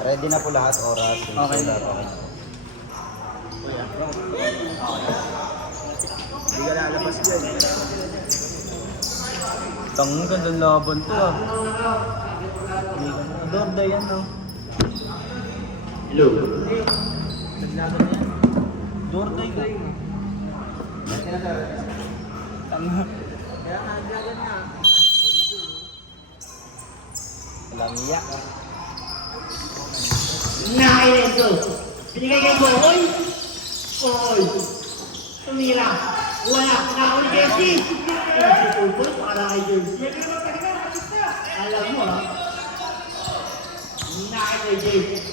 Ready na po lahat oras. Okay. Hindi ka lalabas dyan. Tangang ganda laban to ah. Dorda yan oh. Hello. Naglaban yan. Dorda yun. Tanga. Walang iyak. Nakailento. Binigay kay Boy. Boy. Tumira. Wala. Nakauli kay FC. FC Pupul. Para kay Jersey. Alam mo ha. Nakakay kay Jake.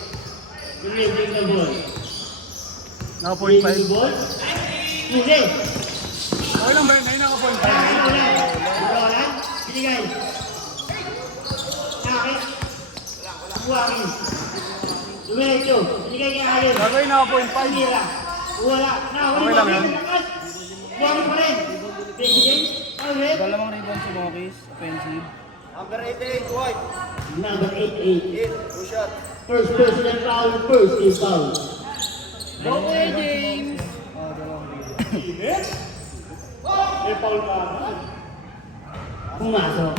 Dribbling the ball. Naka-point Dribbling the ball. Muli. Okay lang ba yun? Ayun naka-point Roland. Binigay. Nakakit. Buwaki. Dumecho. Binigay kay Allen. Gagawin naka-point Tumira. Wala. Nakahuli Okay lang Buwaki. yan. Buwaki pa rin. President. Alright. Dalawang rebound si Mokis. Offensive. Number 88, White. Number 88. 8, two shot. First personal foul. First team foul. Okay, James. Oh, dalawang rebound. May foul ka. Pumasok.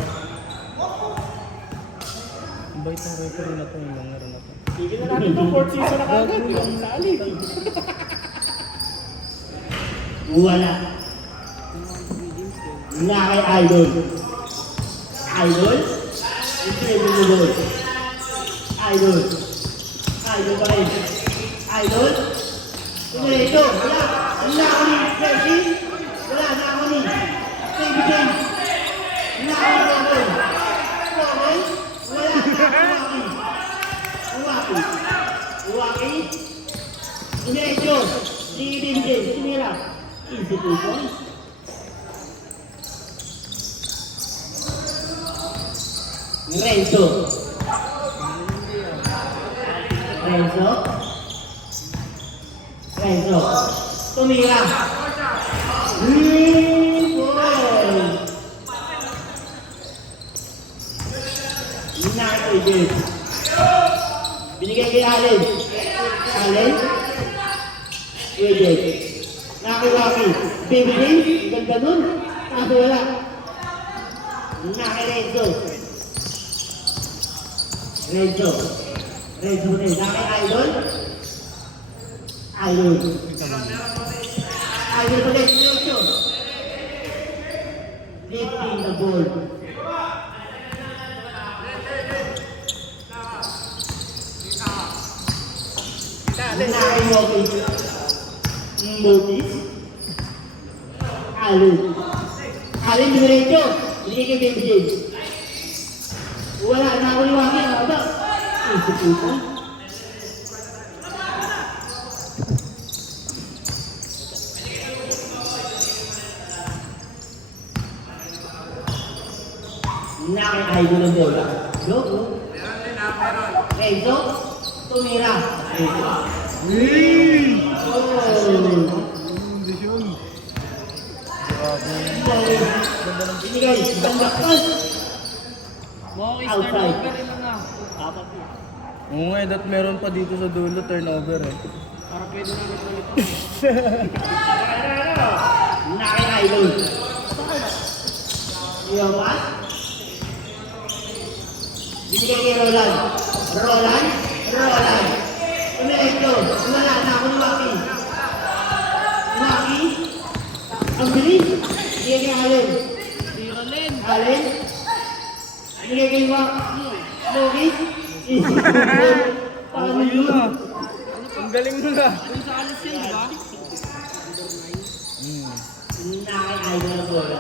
Ang bait ng referee na to. Yung langaro na to. Sige na natin itong fourth season na kagad. Yung salit. Wala. Nga kay Idol. Idol? Dribbling the ball. Idol. Idol pa rin. Idol? Tumirecho. Wala. Wala ako ni Freddy. Wala na ako ni Baby James. Wala ako ni Robin. Robin? Wala na ako ni Uwaki. Uwaki? Tumirecho. Sige Baby James. Tumira. Institution. Renzo. Renzo. Renzo. Tumira. Goal! Nakakigil. Binigay kay Allen. Allen. Wait. Nakiwaki. Baby James. Ganda nun. Kaso wala. Naki-Renzo. Renzo. Renzo rin. Naki-Idol. Idol. Idol pa rin. Renzo. Lifting the ball. Naki-Moki. Motis. Allen. Allen diretso. Hindi kay Baby James. Wala na ako liwangin. Ano ba? Institution. Naki-idol ng bola. Go. Renzo. Tumira. Renzo. Binigay. Bandakas. Outside. Oo nga, that meron pa dito sa dulo, turnover eh. Para pwede na ulit. Naki-idol. Yung pass. Binigay kay Roland. Roland. Umirekto. Wala na ako ni Waki. Waki. Ang bilis. Binigay kay Allen. Allen. Binigay kay Waki. Moki. Paano yun ah? Ang galing mo na. Naki-idol na bola.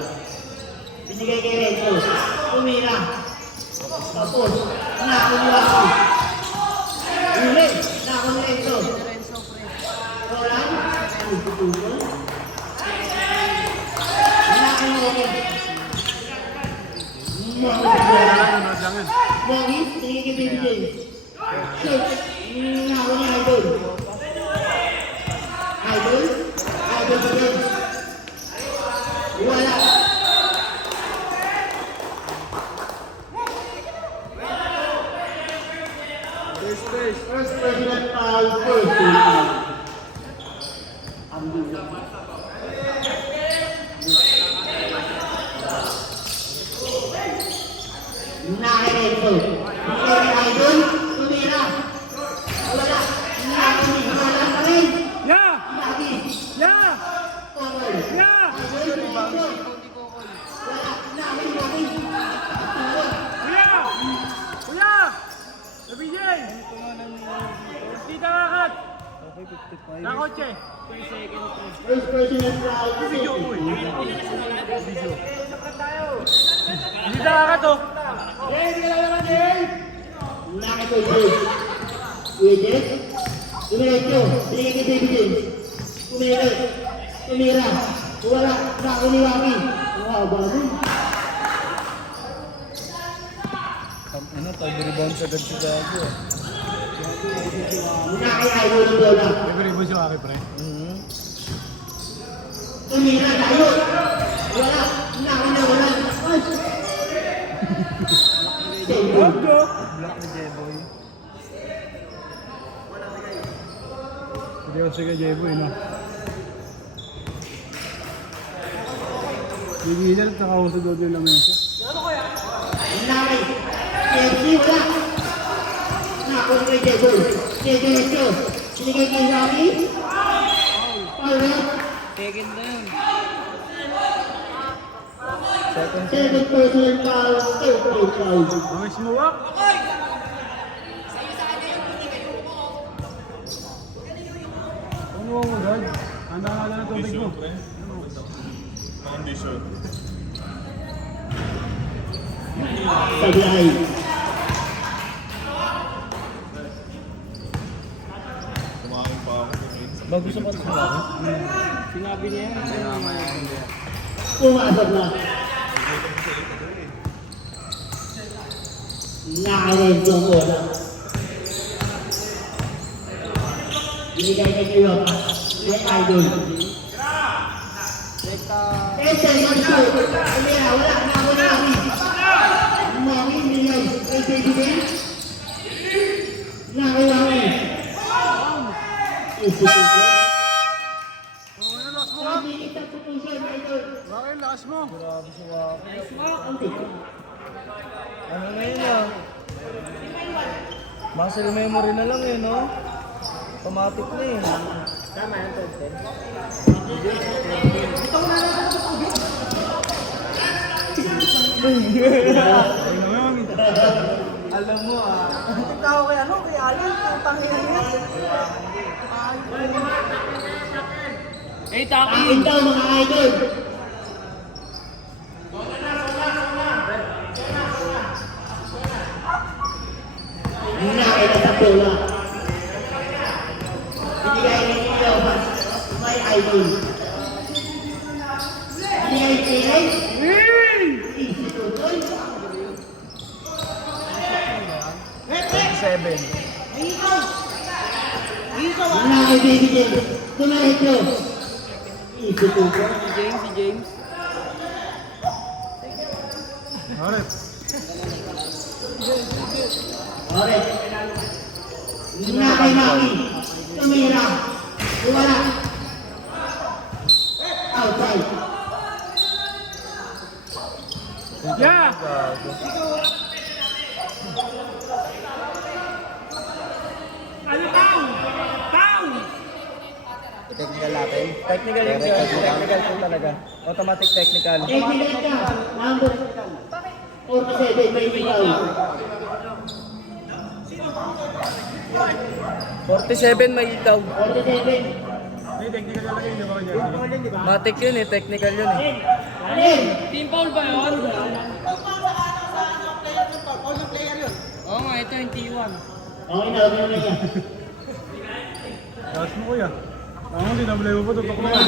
Binigay kay Renzo. Tumira. Tapos, nakuha ko. Uli, nakuha Renzo. Roland. Institution. Nakuha ko. Mongis, tingin kay Baby James. Shoot. Nakuha ni Idol. Idol pa rin. Wala. First First personal foul, first foul. Ang dulo. Nakareto. Hindi idol, tumira. Wala. Wala pa rin. Yeah! Sabi. Yeah! Forward. Yeah! Wala. Nakareto. Kuya! Kuya! LBJ! Dito kakat! Okay, 55. Sa kotse! First personal foul, second foul. Dito kakat oh! Nakatulog. Widget. Dumiretso. Binigay kay Baby James. Kumilit. Tumira. Wala. Nakuniwaki. Wow, bago. Ano, tag-rebound sa agad si Gago ah. Nakaiayo ng bola. Tag-rebound siya kaki pre. Tumira tayo. Wala. Nakinawalan. Ay. Gago! Block ni Jeboy. Hindi ako sige Jeboy no? Bigilal at nakausad doon yung lamesa. Nakay. Chelsea wala. Nakon kay Jeboy. Diretso. Binigay kay Rocky. Power. Second na yun. Second personal foul. Third foul. Mawis mo wak! Ano mo agad? Handa ka na ng tubig mo. Sablay. Bago sa patas mo ako? Sinabi niya yan. Pumasok na. Nakareto ang bola. Binigay kay Kiroka. May idol. Ese, mag-shoot. Tumira, wala. Nako na kami. Mami, binigay. Kay Baby Ben. Nakiwaki. Institution. Sabi ni Institution, idol. Bakit lakas mo? Grabe sa wak. Ang tiko. Ano na yun ah? Muscle memory na lang eh no? Automatic na eh. Tama yan, Tonten. Alam mo ah. Tingnan ko kay ano? Kay Alan? Ang tangina niya. Akin daw mga idol. Nakita sa bola. Binigay ni Kiroka. May idol. Binigay kay Institution. 7. Wala kay Baby James. Tumaretso. Institution. Si James. Alright. Alright. Na kay Maki. Tumira. Wala. Outside. Yeah! Ano tao? Tao! Technical natin. Technical yun sir. Technical po talaga. Automatic technical. Technical ka. Number 47. May ikaw. 47 may itaw. 47. May technical talaga yun, di ba? Matic yun eh, technical yun eh. Alin? Team foul ba yun? Oo nga, ito yung T1. Okay na. Okay na yan. Taas mo kuya. Ako, dinamlay mo pa, tutok na yan.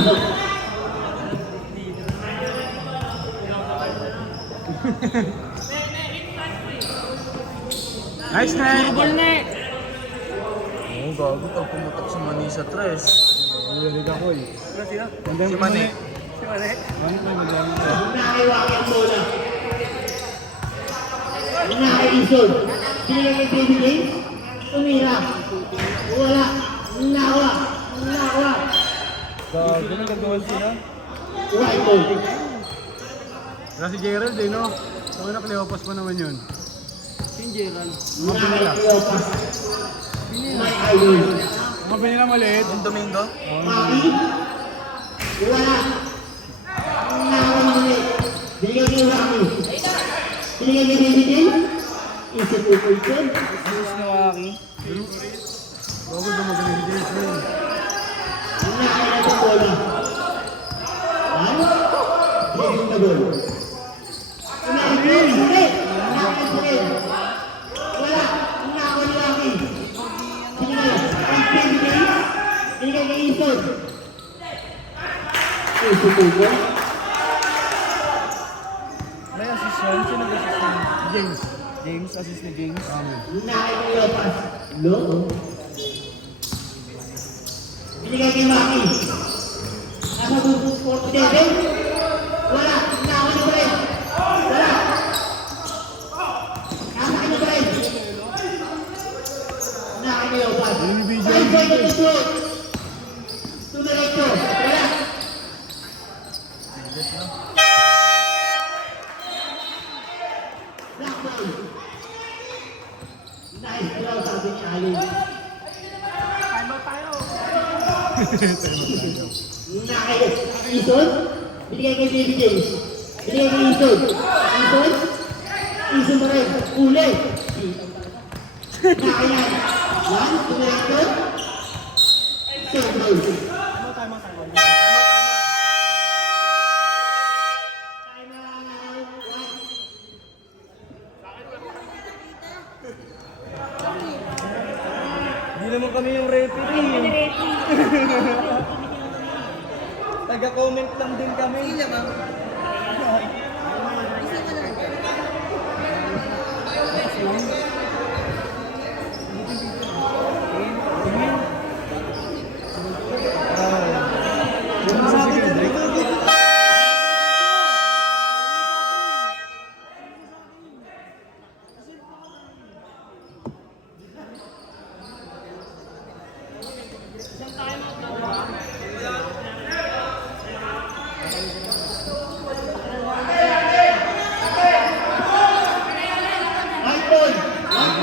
Nice na eh! Ball na eh! Oo, gago pag pumutok si Mani sa tres. Narinig ako eh. Si Mani. Si Mani? Mani na madami na. Nakiwaki ang bola. Nakaiisod. Binigay kay Baby James. tumira. Wala. Nawa. Nawa. Gago na gagawin sila. Right ball. Wala si Gerald eh, no? Ako na Cleopas pa naman yun. Yung Gerald. Nakakiliopas. May idol. Mga pinila maliit. Yung Domingo? Maki. Wala. Nawa muli. Binigay kay Rocky. Binigay kay David din. Isa po po ito. Jesus na Waki. Bago dumagaling si Jason. Nakakaya sa bola. One. David na goal. Umaigil. Hindi. Nakakaya. Wala. Nawa ni Rocky. Binigay. Binigay kay Ison. Isa po po. May assist yun? Sino assist yun? James. James, assist ni James. Nakakiliopas. No. Binigay kay Maki. Nasa 247. Wala. Nawa ni Brent. Wala. Nasa kanya Brent. Nakakiliopas. 5 seconds to shoot. Tumiretso. Wala. Black ball. Nice draw, sabi ni Ali. Nakakaya. Ison. Binigay kay David James. Binigay kay Ison. Ison. Ison pa rin. Uli. Nakakaya. One. Tumiretso. Save goal. Time out. One. Hindi naman kami yung referee. Taga-comment lang din kami. Hindi naman. One ball. One ball. One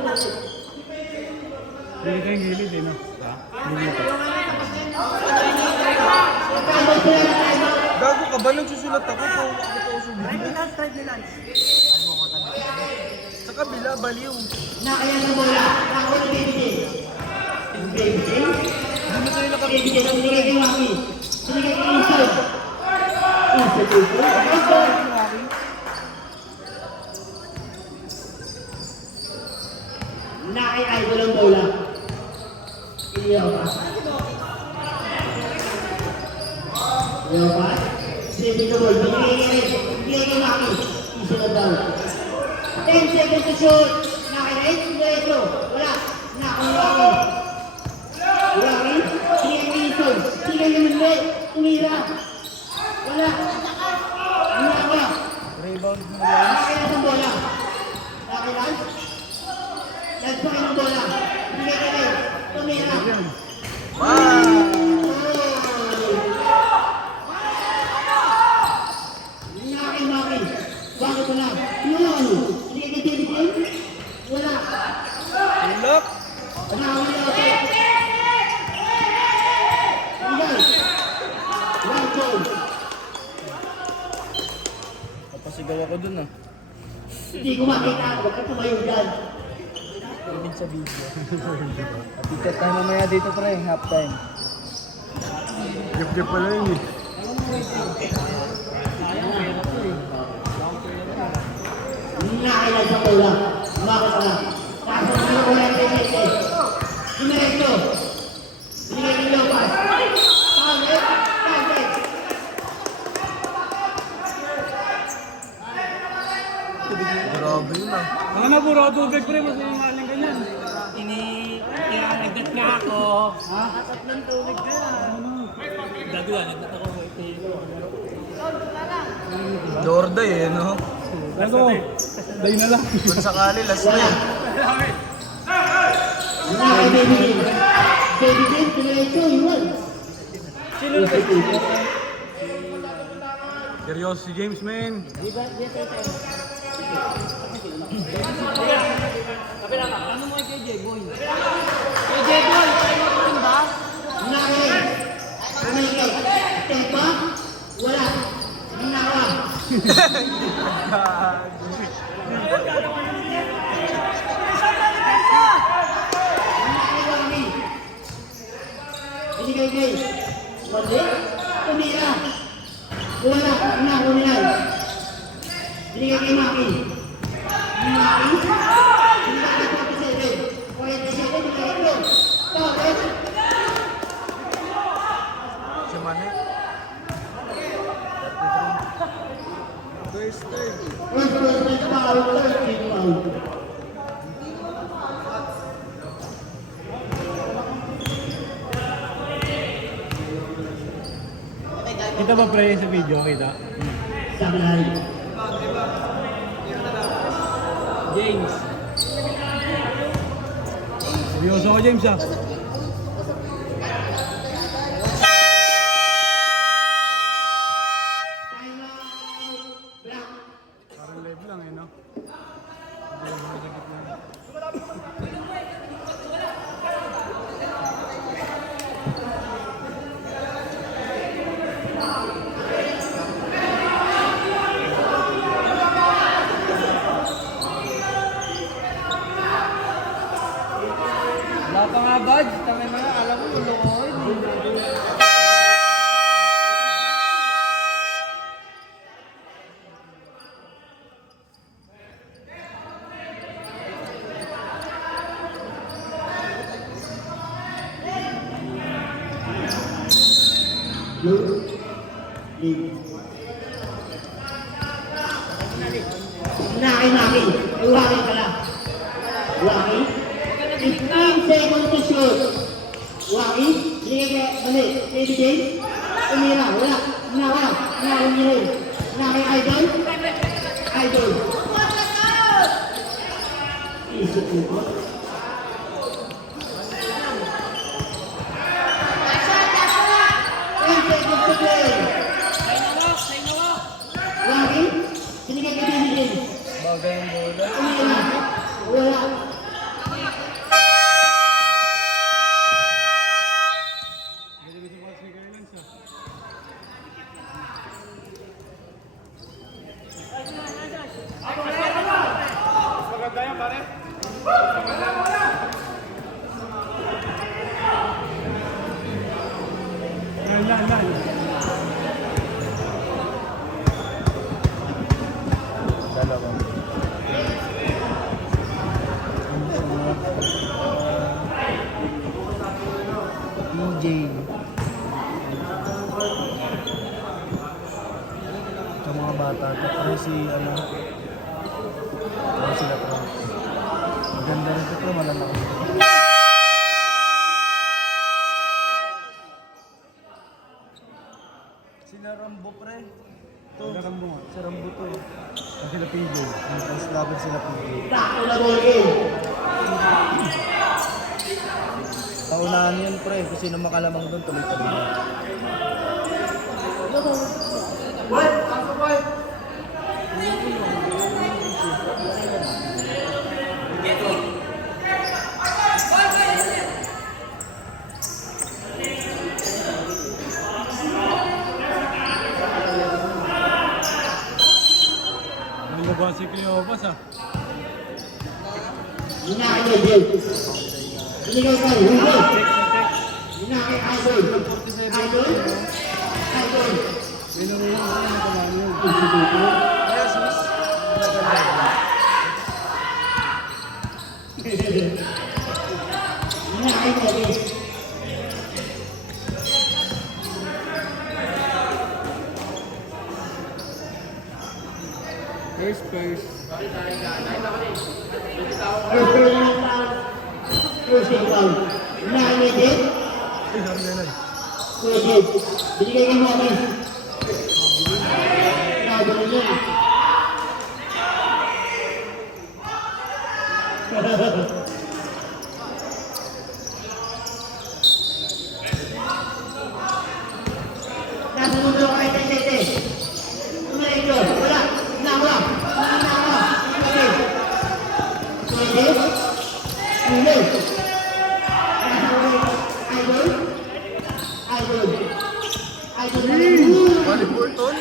ball. Hindi tayong gilid eh, no? Gago ka ba? Nagsusulat ako po. Ako po sa video. Sa kabila, baliw. Nakaya sa bola. Ako na David. David. Hindi mo sa'yo David ang binigay kay Maki. Binigay kay Ison. Ison po po. One ball. Nakaya idol ang bola. Iliyopas. Iliyopas. David ang bola. Binigay kay Maki. Ison na daw. 10 seconds to shoot. Nakaya. Diretso. Wala. Nakaya. Wala. Tingnan kay Ison. Tingnan naman mo. Tumira. Wala. Wala. Rebound mo. Nakaya sa bola. Nakaya. Nagpakay ng bola. Bigay ka rin. Tumira. Nakaya Maki. Bakit wala? Yun. Bigay kay David James. Wala. Tulak. Nakawala ako. Bigay. One goal. Kapasigaw ako dun ah. Hindi ko makita. Huwag ka tumayo dyan. Tingin sa video. Apikat tayo mamaya dito pre, half time. Gap-gap pala yun eh. Nakailan sa bola. Bakit wala? Tapos hindi ko lang kay Messi. Diretso. Binigay kay Lopez. Pagod. Pagod. Grabe yun ah. Mga naburo tubig pre, mas nangaling ganyan. Nagdat nga ako. Ha? Tatlong tubig na. Dagawa, nagdat ako. Jorday eh, no? Ano? Day na lang. Kung sakali, last na Wala. yun. Una kay Baby Jane. Baby Jane, pinagay ko, iwan. Sino na tayo? Seryoso si James, man. Ano mo kay KJ Boy? KJ Boy, tayo mo ba? Una kay. Tempa. Wala. Ninawa. Ini kay. Mali. Tumira. Wala. Ninawa. Ini kay Maki. Maki. Ini kay 47. 47 ini kay ito. Torres. Si Mane. First foul. Kita ba pre sa video? Kita? Sablay. James. Seryoso ko James ah. Parang live lang eh, no? Wala pa nga badge. Tangin na, alam mo, lulokoy. Naki. Uwaki pala. Uwaki. 15 seconds to shoot. Uwaki. Sige, mali. Baby Jane. Umira. Wala. Nawa. Umira. Naki Idol. Idol. Isip ko. 10 seconds to play. Uwaki. Sinigay ka Baby Jane. Bagay yung bola. Umira. Wala. Dalawa. PJ. Ito mga bata. Ito si ano. Ito sila po. Maganda rin ito. Malalaki. Sila Rambo pre. Ito. Sila Rambo nga. Si Rambo to. Ang sila PJ. Ang first laban sila PJ. Takbo na ball game. Paunahan yun pre. Kung sino makalamang doon tuloy-tuloy. Ano ba si Cleopas ah? Hinakay kay Jake. Binigay kay Hugo. Hinakay Idol. Idol. Idol. Hinakay kay Jake. First. First foul. Hinakay kay Jake. Kay Jake. Binigay kay Mami. idol niyo. Nasa mundo ka kay Tete. Tumalikyo. Wala. Nawa. Nawa. Okay. Pwede. Pwede. Nasa ulit. Idol. Idol. Idol. Bali Burton.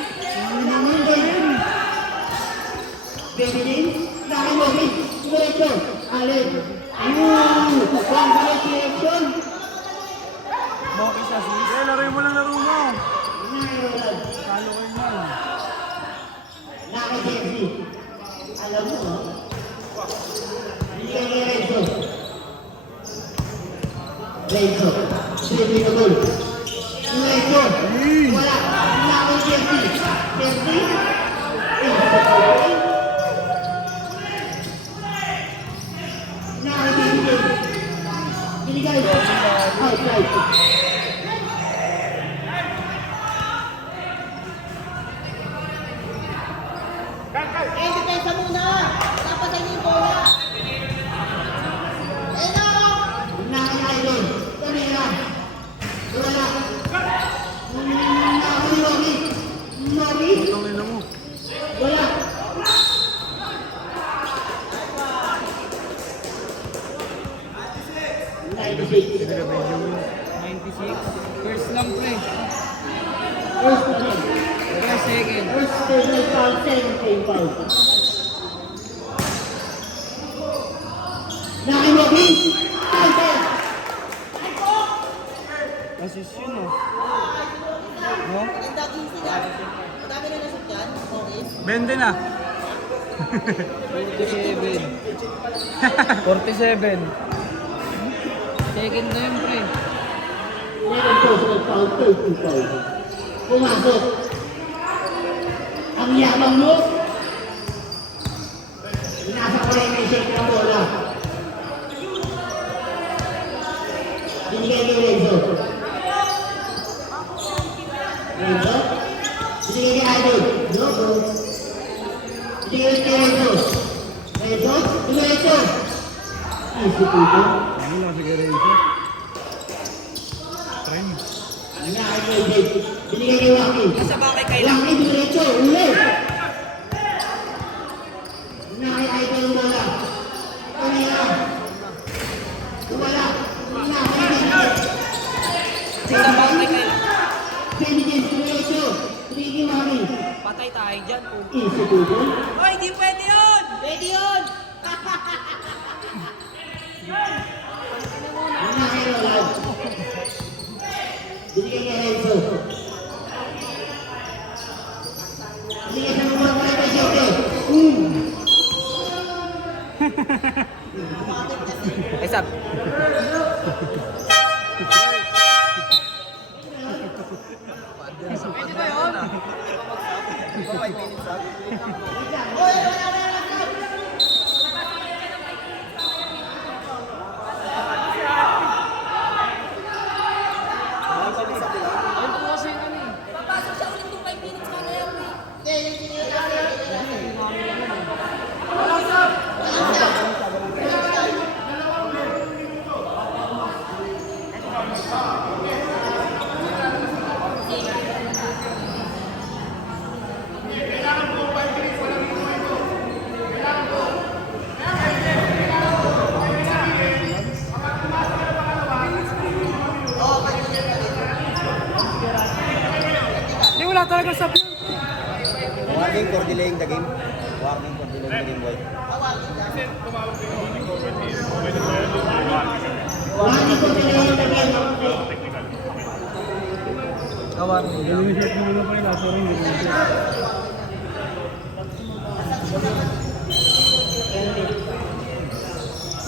Baby din. Nakimobi. Tumalikyo. Alin. Congratulations. Moki sa sis. Eh, laro mo lang laro mo. Talo kayo man. Naka-Jeffy. Alam mo, no? Hindi ka kay Renzo. Renzo. Jeffy na goal. Renzo. Wala. Naka-Jeffy. Jeffy. Naka-Jeffy. Binigay. Outside. Eh, depensa muna! Dapat ay yung bola! Eh, no! Naka-idol. Tumira. Wala. Naka-Nogi. Nogi. Ang ina mo. Wala. First lang pre. First na rin. Pero second. First personal foul, second team foul. Nakimobi. Counter. Assist yun oh. No? Maganda din sila. Madami na nasot dyan. Okay. 20 na. 47. 47. Second na yun pre. Second personal foul, third team foul. Pumasok. Ang yabang mo. Nasa kulay na shake ng bola. Binigay kay Renzo. Renzo. Binigay kay Idol. No, bro. Binigay kay Renzo. Renzo. Diretso. Easy po ito. Ano na sige rin ito? Binigay kay Dave. Binigay kay Waki. Nasa bakay kayo lang. Waki, diretso. Uli. Binigay kay Idol yung bola. Kanina. Wala. Nasa bakay kayo lang. Pwede din, diretso. Binigay kay Waki. Patay tayo dyan po. Easy po ito. Hoy, di pwede yun! Pwede yun! Binigay kay Roland. Binigay kay Renzo. Binigay sa mga mga kay Jose. Eh, sab. Pwede ba yun? Papasok siya ulit yung 5 minutes para yun. Hindi wala talaga sa Warning for delaying the game. Warning for delaying the game, boy. Wani ko pinayang tagay. Kawan. Iniset mo na pa yung laso rin.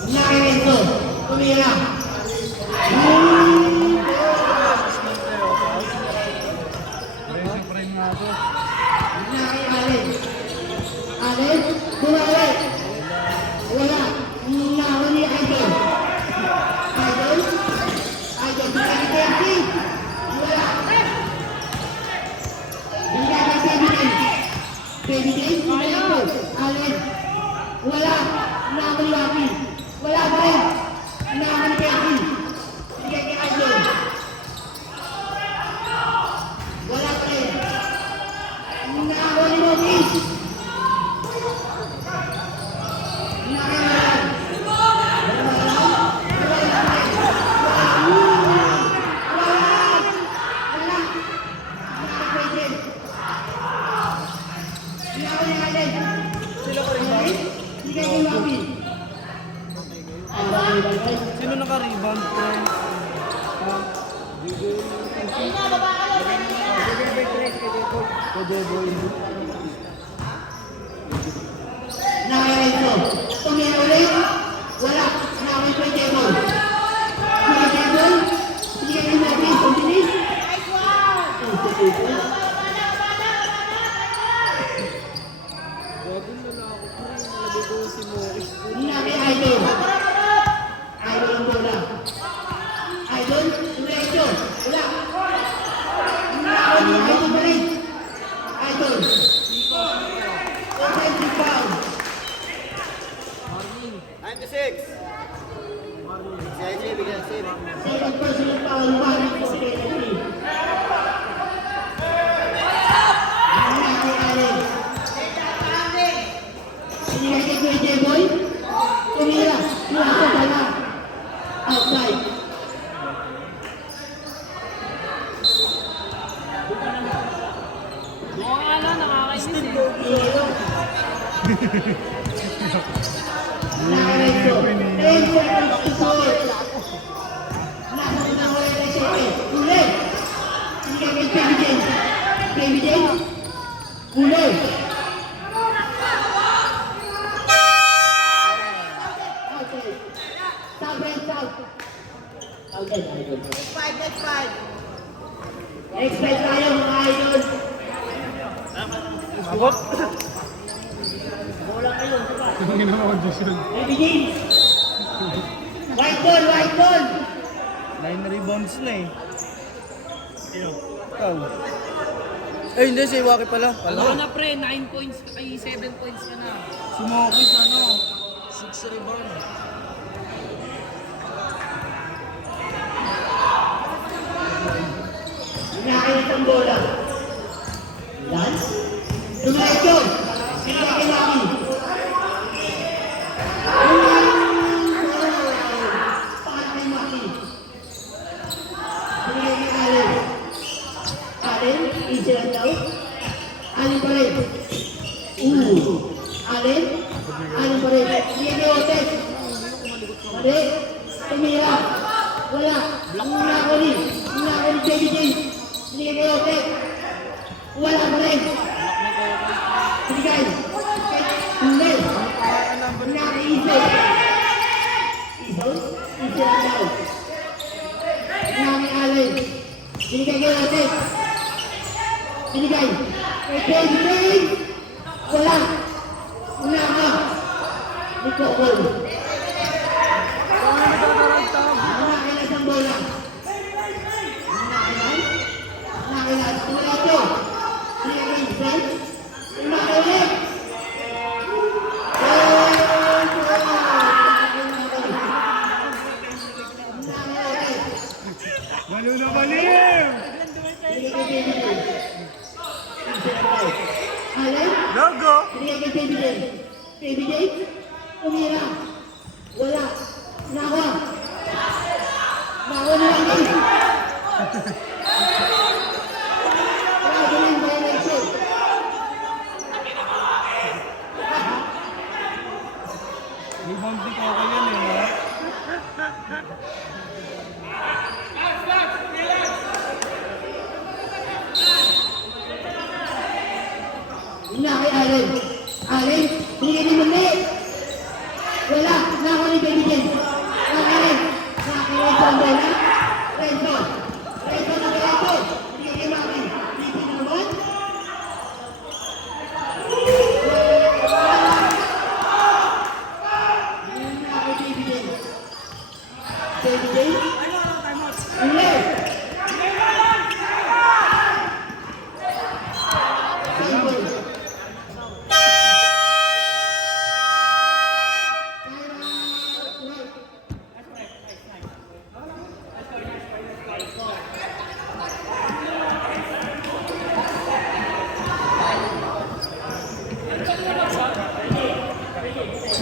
Binigay Renzo. Tumira. Pressure frame nga ako. Binigay Allen. Allen. Bumalik. Wala. Nahuli Idol. Idol. Idol. Binigay kay Jeffy. Wala. Binigay kay Kevin. Wala. Hinahabol ni Wapi. Wala pa rin. Hinahabol ni Casey. Bigay kay Idol. Wala pa rin. Hinahabol ni Moki. Sino naka-rebound po? Ayun na, baba kayo. Nakarenzo. Tumira ulit. Wala. Nakarenzo yung table. Yung table. Bigyan yung natin. Continues. Nice one! Naki Idol. Idol ang bola. Idol. Diretso. Wala. Idol pa rin. Idol. Offensive foul. 96. Si AJ, bigyan si Second personal foul. Warning for penalty. Naki Allen. Sinigay kay Kuya J-Boy. Tumira. Luwasok pala. Outside. Oo nga lang, nakakainis eh. Ilo. Nakarenzo. 10 seconds to score. Nasa na 47. Uli. Sinigay kay Baby James. Baby James. Uli. Outside. South and south. Outside, Idol. Next 5. Expect tayo mga idol. Abot? Bola kayo, diba? Hindi na audition. Baby James. White ball, white ball. 9 rebounds na eh. Ikaw. Eh, hindi. Si Iwaki pala. Ano na pre, 9 points, ay 7 points ka na. Sumoki sa ano. 6 rebound. Nakakainis ang bola. Yan. Dumiretso. Sinigay kay Waki. Paano kay Waki? Sinigay kay Allen. Allen, easy lang daw. Allen pa rin. Allen. Allen pa rin. Sinigay kay Otes. Mali. Tumira. Wala. Ang nakakuli. Ang nakakuli Baby James. Sinigay kay Otes. Wala pa rin. Sinigay. Hindi. Nakaisip. Isaw? Isip lang daw. Naki Allen. Sinigay kay Otes. Sinigay. Kay Baby James. Wala. Naka. Nikokol. Nakilas ang bola. Nakilas. Tumato. Sinigay kay James. Nakilas. Balo na balim! Allen. Logo! Sinigay kay Baby James. Baby James. Tumira. Wala. Nawa. Nawa ni Randy. Wala din ang violation. Rebound ni Coco yan eh. No? Hina kay Allen. Allen. Binigay ni Muli. Wala. Nawa ni Baby James. Allen. Nakakirenso ang bola. Renzo. Renzo na kay Renzo. Binigay kay Maki. Easy naman. Baby James. Uli. Same ball.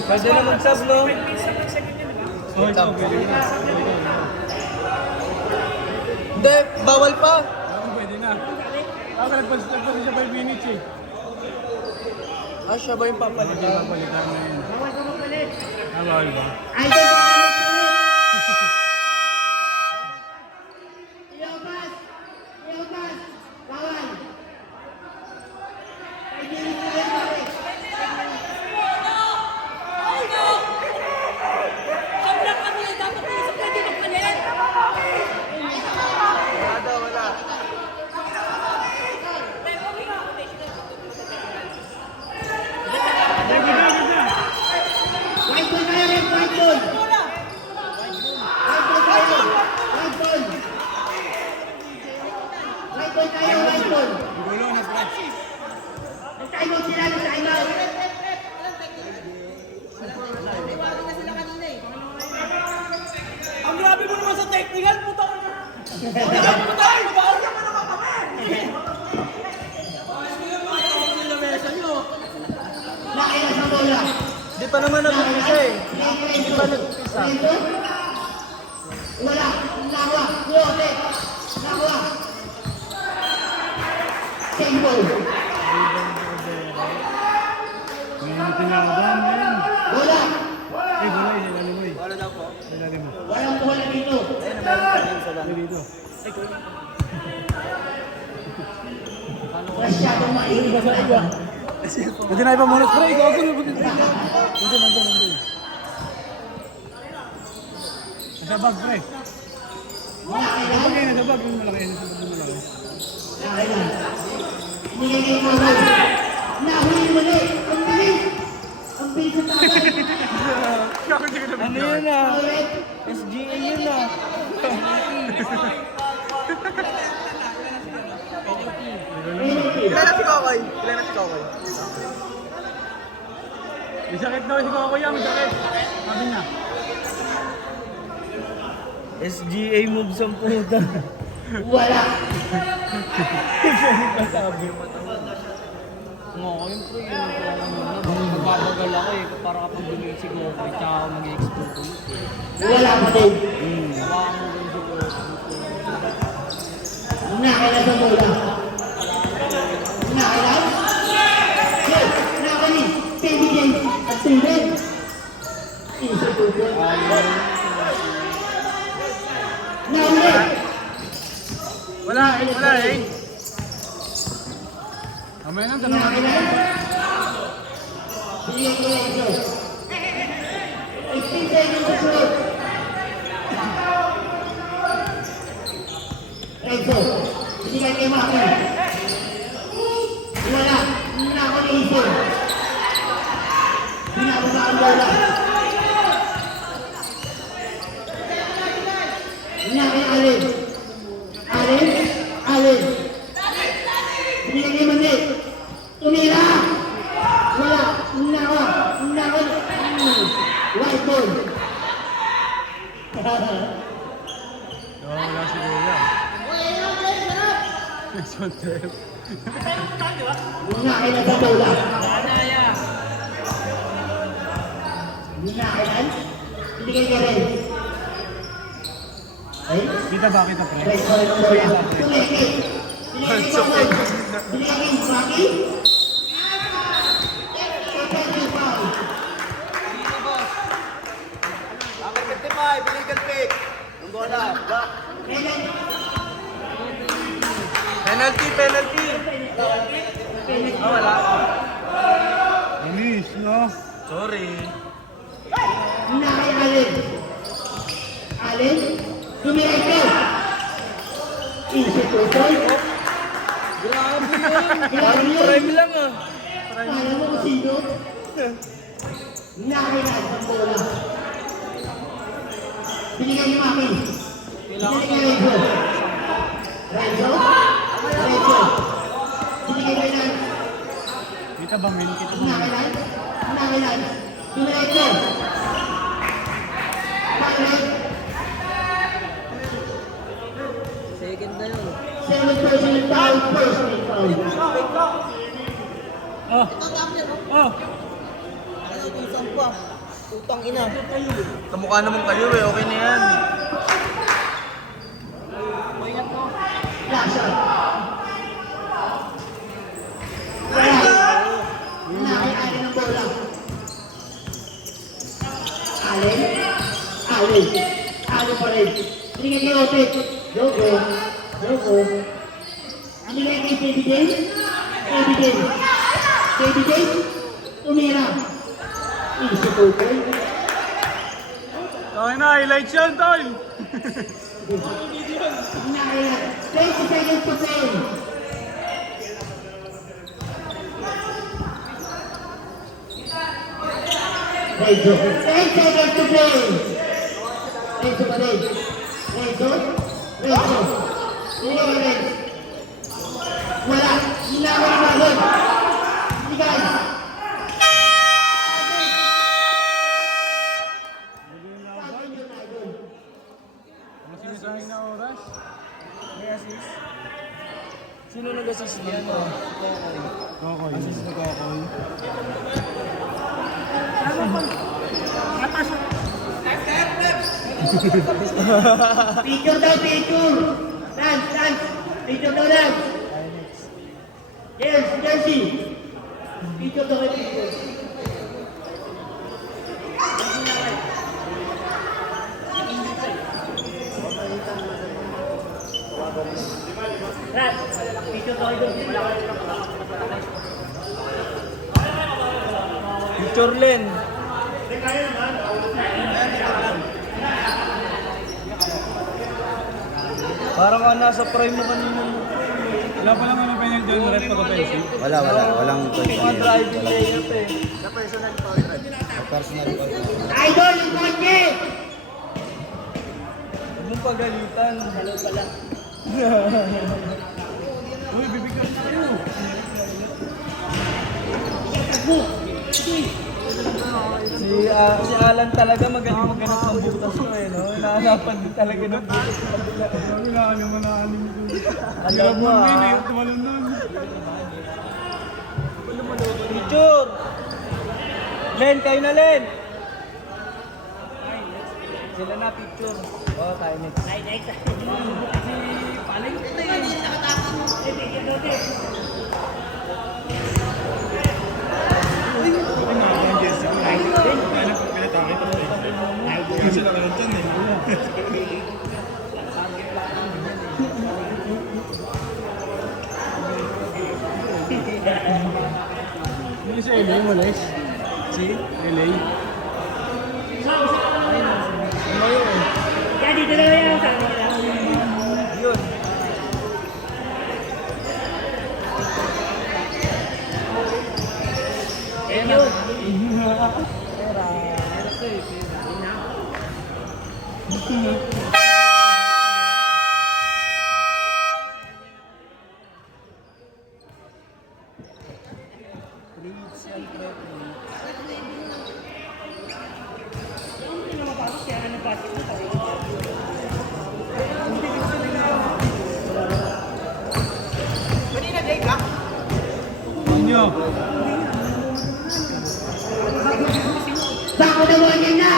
Pwede na mag-sub, no? Oh, ito, pwede na. Hindi, bawal pa. Ako pwede na. Ako nagpasitag pa siya 5 minutes eh. Ah, siya ba yung Pwede papalitan? ba balikan na yun? Ah, bawal ba? Idol, Ilabas! Ilabas! Bawal! Ay, hindi na yan, pare. Sobrang kami, dapat na isa pwede magpalit. Wala daw, wala. White ball tayo rin, white ball! White ball tayo! White ball! White ball tayo, white ball! Gulo na, pre. Nag-time out sila, nag-time out! Ang grabe mo naman sa technical, puta ka na. Ang grabe mo tayo, bawal ka pa naman kami. Laki na sa bola! Di pa naman nag-umpisa eh. Di pa nag-umpisa. Rento? Wala! Nawa! Wote! Nawa! Same ball! May tinawag doon, man. Wala! Eh, wala eh, ilalim mo eh. Wala daw po. Ilalim mo. Walang bola dito! Ayun, meron pa rin sa Eh, dito. Masyadong mainit na iba. Pwede na ipamunot, pre. Ikaw ako na. Nandun. Nasa bag, pre. Malaki na! Pag nasa bag, yung malaki. Nasa bag yung malaki. Laki na! Nilagay mo mo! Nahuli mo na! Ang bilis! Ang bilis sa tagay! Ano yun ah? Alright? SGA yun ah. Ilan na si Kokoy? Ilan na si Kokoy? May sakit daw si Coco yan, may sakit. Sabi niya. SGA moves ang puta. Wala! Masabi mo ito. Nga ko yun po yun. Nagbabagal ako eh. Para kapag dumingin si Kokoy, tsaka ako mag-explode ulit eh. Wala pa din! Hawakan mo rin si Kokoy. Naki na sa bola! Naki na? Yes! Naki ni! Baby James! At Steven! Isa po po! Nahuli! Wala eh. Mamaya nang tanong Naki natin. na! Bigyan ko lang ito! 18 seconds to shoot! Renzo! Bigyan kay Maki! Wala! Nako ni Ison! Binababa ang bola! Naki Alin! Alin! Alin! Binigyan kay Mani! Tumira! Wala! Nako! Nako! White ball! Wala si Kuya. Next one, Teo. Naki na sa bola! Nakakinan? Binigay ka rin! Ay? Kita ba kita, pre? Right side ng bola. Tumeke. Binigay kay Kokoy. Binigay kay Maki. Offensive foul. Number 55, illegal pick. Ang bola, back. Kailan? Penalty, penalty! Ah, wala. Anis, no? Sorry. Nakay Allen. Allen? Tumigay ka. Isip ko, Koy. Grabe yun. Grabe yun. Prime lang ah. Kala mo kung sino? Nakinan ang bola. Binigay ni Maki. Binigay kay Renzo. Renzo? Renzo. Binigay kay Lance. Kita ba, men? Kita ba? Nakinan? Nakinan. Binigay ko. Bakit? Second na yun. Seven personal foul, personal foul. Oh! Oh! Ano, isang pa. Putang ina. Kamukha naman kayo eh, okay na yan. Last shot. Wala. Nakikaya ng bola. Allen. Allen. Allen pa rin. Binigay kay Ote. Jogo. Jogo. Binigay kay Baby Day. Baby Day. Baby Day. Tumira. Easy to play. Okay na, highlights yan, tol. Nakaya. 20 seconds to play. Renzo. 10 seconds to play. Renzo pa rin. Renzo. Renzo. Hindi ka rin. Wala. Hindi na ako ibagon. Hindi ka rin. Sinasahin na oras. May assist. Sino nag-assist niyan? Kokoy. Assist ni Kokoy. Picture daw, picture. Dance, dance. Picture daw, dance. Yes, Jersey. Picture daw, picture. Rat, picture daw, Picture Len. Parang ka nasa prime mo kanina. Wala pa lang ano penal dyan, red pa ka-penalty. Wala. Walang point. Mga driving layup eh. Personal point. Idol, yung kotse! Huwag mong pagalitan. Hello pala. Uy, bibigyan na kayo. Si Alan talaga magaling maghanap ng butas ko eh, no? Nahanapan din talaga ng butas sa kabila. Alam mo na alam mo ah. Picture! Len, kayo na Len! Sila na picture. Oh, tayo next. Next. Hindi si LA malis. Si LA. Ano yun eh? Kaya dito na yan sa akin. Yun. Ayun. Inyo. Bako na mo yan na!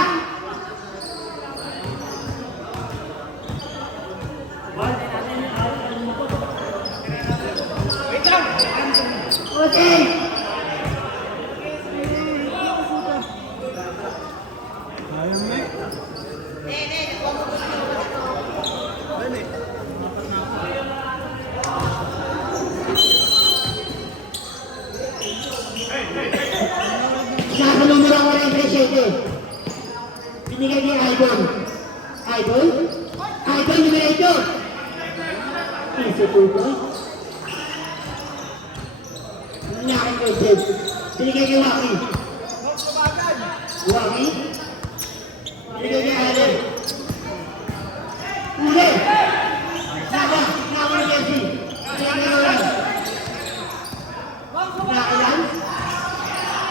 Okay! Ayaw mo eh. Nasa numero 47. Binigay ni Idol. Idol? Idol numero 8. Easy po po. Nangyari ko din. Binigay kay Waki. Waki? Binigay kay Allen. Uli! Saka! Saka ni Jesse. Binigay kay Roland. Nakalan?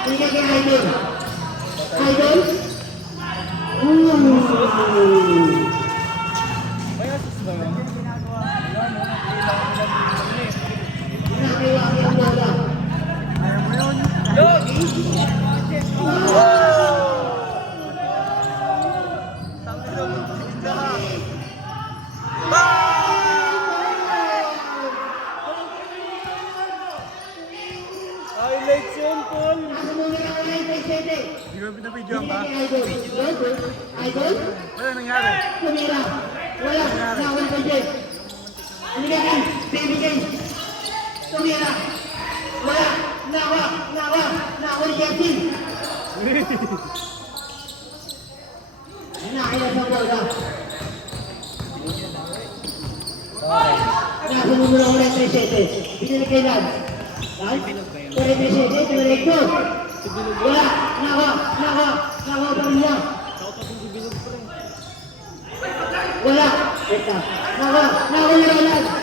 Binigay kay Idol. Idol? May assist ba yun? Nakiwaki ang bola. Yun! Hindi ko pinapidyo ang Binigay ba? kay Idol. Idol. Idol. Wala nangyari. Tumira. Wala. Nakawal kay Jen. Binigay kay Baby Jen. Tumira. Wala. Nakawal kay Jen. Nakailan sa bola. Nasa numero 37. Binigay kay Lance. Lance. 37. Tumira ito. Wala. Nakaw pa rin niya. Wala. Ito. Nakaw na Lance.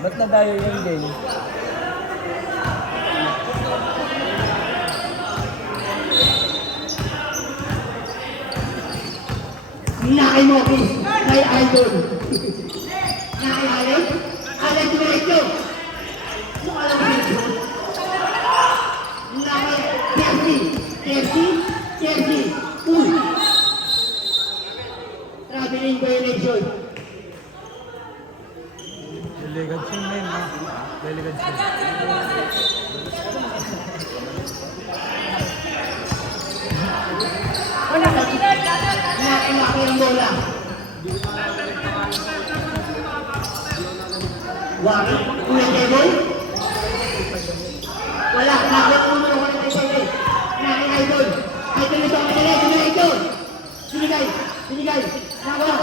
Ba't nadayo yung game? Nakay mo, kay Idol. Nakay Alec. Alec diretso. Yung alam mo dito. Nakay Kersi. Uy. Traveling violation. Delegate siya men, ha? Delegate siya. Nakilaki ang bola. Wari. Unang table. Wala. Nakot mo mo kung ano tayo. Nakay Idol. Idol ito. Idol. Binigay. Nakaw.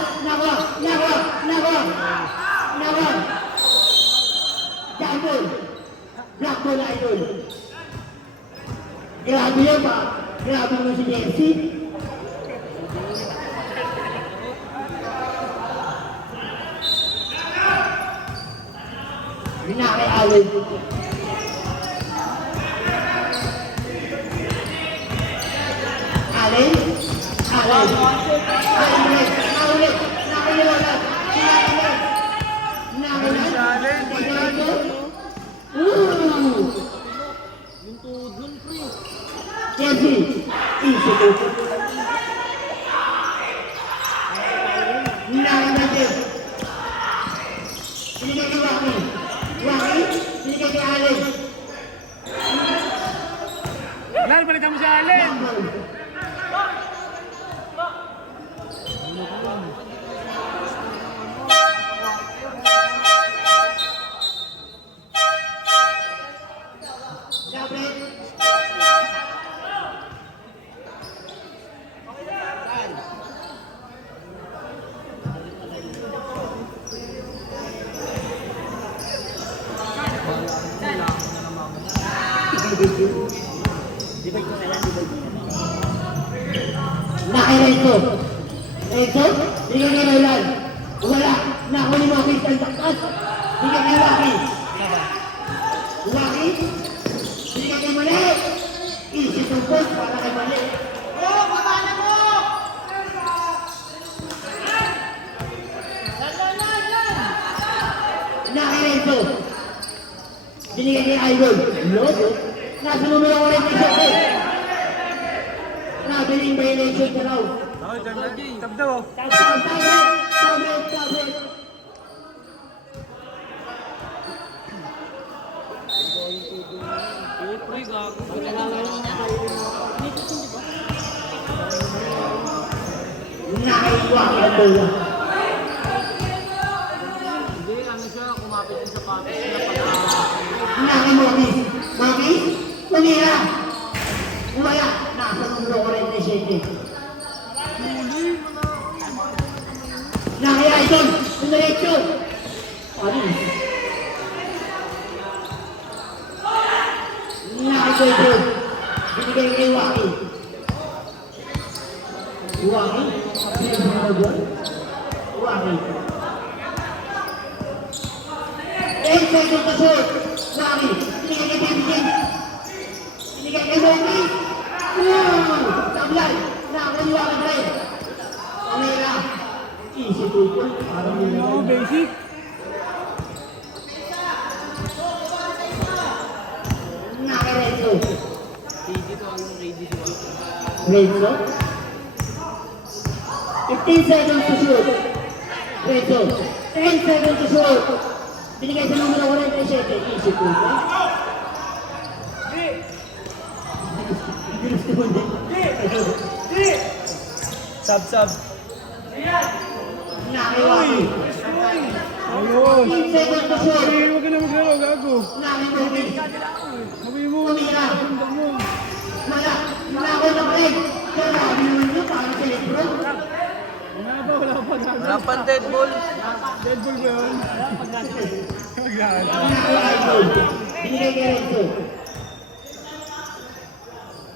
Jambol. Black ball Idol. Grabe yan ba? Grabe mo si Jesse. Binakay awal. Alay. Ulit. Nakaliwalat. Jesse. Easy to. Nakaliwalat. Binigay kay Waki. Binigay kay Allen. Lal, balikan mo si Allen! Naki-Renzo. Renzo, bigyan kay Roland. Wala. Nahuli mo ako isang taktas. Bigyan kay Waki. Bigyan kay Mali. Easy to post para kay Mali. Naki-Renzo. Binigyan kay Idol. Logo. Nasa numero 47. Traveling violation ka raw. Ako, tap daw. Tablet. Nakaiwa ang bola. Mami, tumira. Wala. Nasa numero 47. Nakaya ito. Tumiretso. Ano? Nakaya ito. Binigay kay Waki. Waki. 8 seconds to shoot. Waki. Binigay kay Bibigyan. Binigay kay Waki. Sablay. Nakaya Waki. Renzo. 15 seconds to shoot. Renzo. 10 seconds to shoot. Binigay sa numero 47. Easy po ba? Bilis naman din. Sab. Nakiwaki. Ayun. 15 seconds to shoot. Huwag ka na maglaro, gago. Nakiwaki. Sabi mo. Tumira. Wala. Nako na break. Grabe naman yun. Parang sa Lebron. Wala pa. Wala pang dead ball. Dead ball ba yun? Binigay kay Renzo.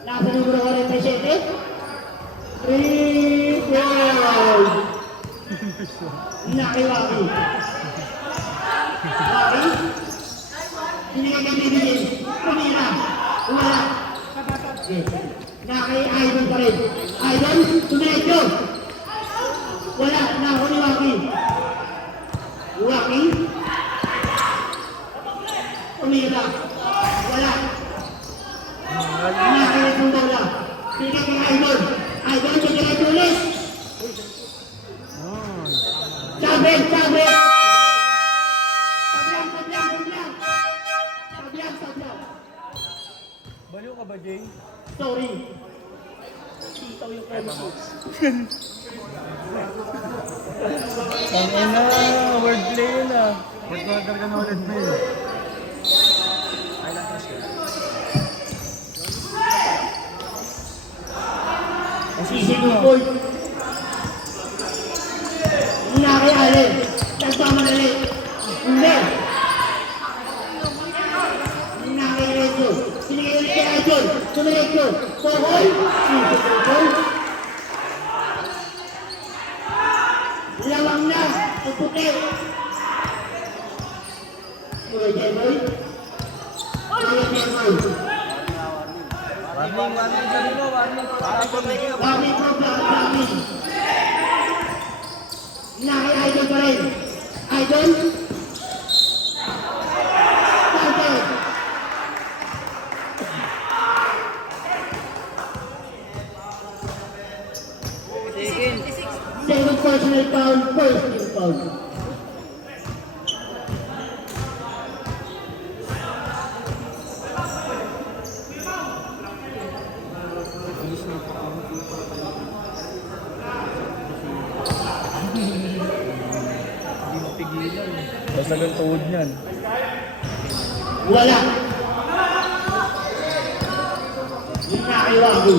Nasa numero 47. Rebound. Nakiwaki. Waki. Binigay kay Bibigin. Tumira. Wala. Naki-idol pa rin. Idol, tumiretso. Wala. Nako ni Waki. Waki. Tumira. Wala. Nakakilit ng bola. Binigay kay Idol. Idol, tumiretso ulit. Sabit. Sablang. Baliw ka ba, Jay? Sorry. Tangin na, wordplay yun ah. Word order ka na ulit, Mel. Easy to point. Naki Allen. Nagpamadali. Hindi. Naki Renzo. Binigay ulit kay Idol. Tumiretso. Pohol. Easy to point. Lawang na. Ang puti. Uy, Jeboy. Warning sa dulo, warning. Para po tayo. Warning po ba? Warning. Naki-idol pa rin. Idol. Target. Second personal foul, first team foul. Basta lang tuhod niyan. Wala. Naki-wagi.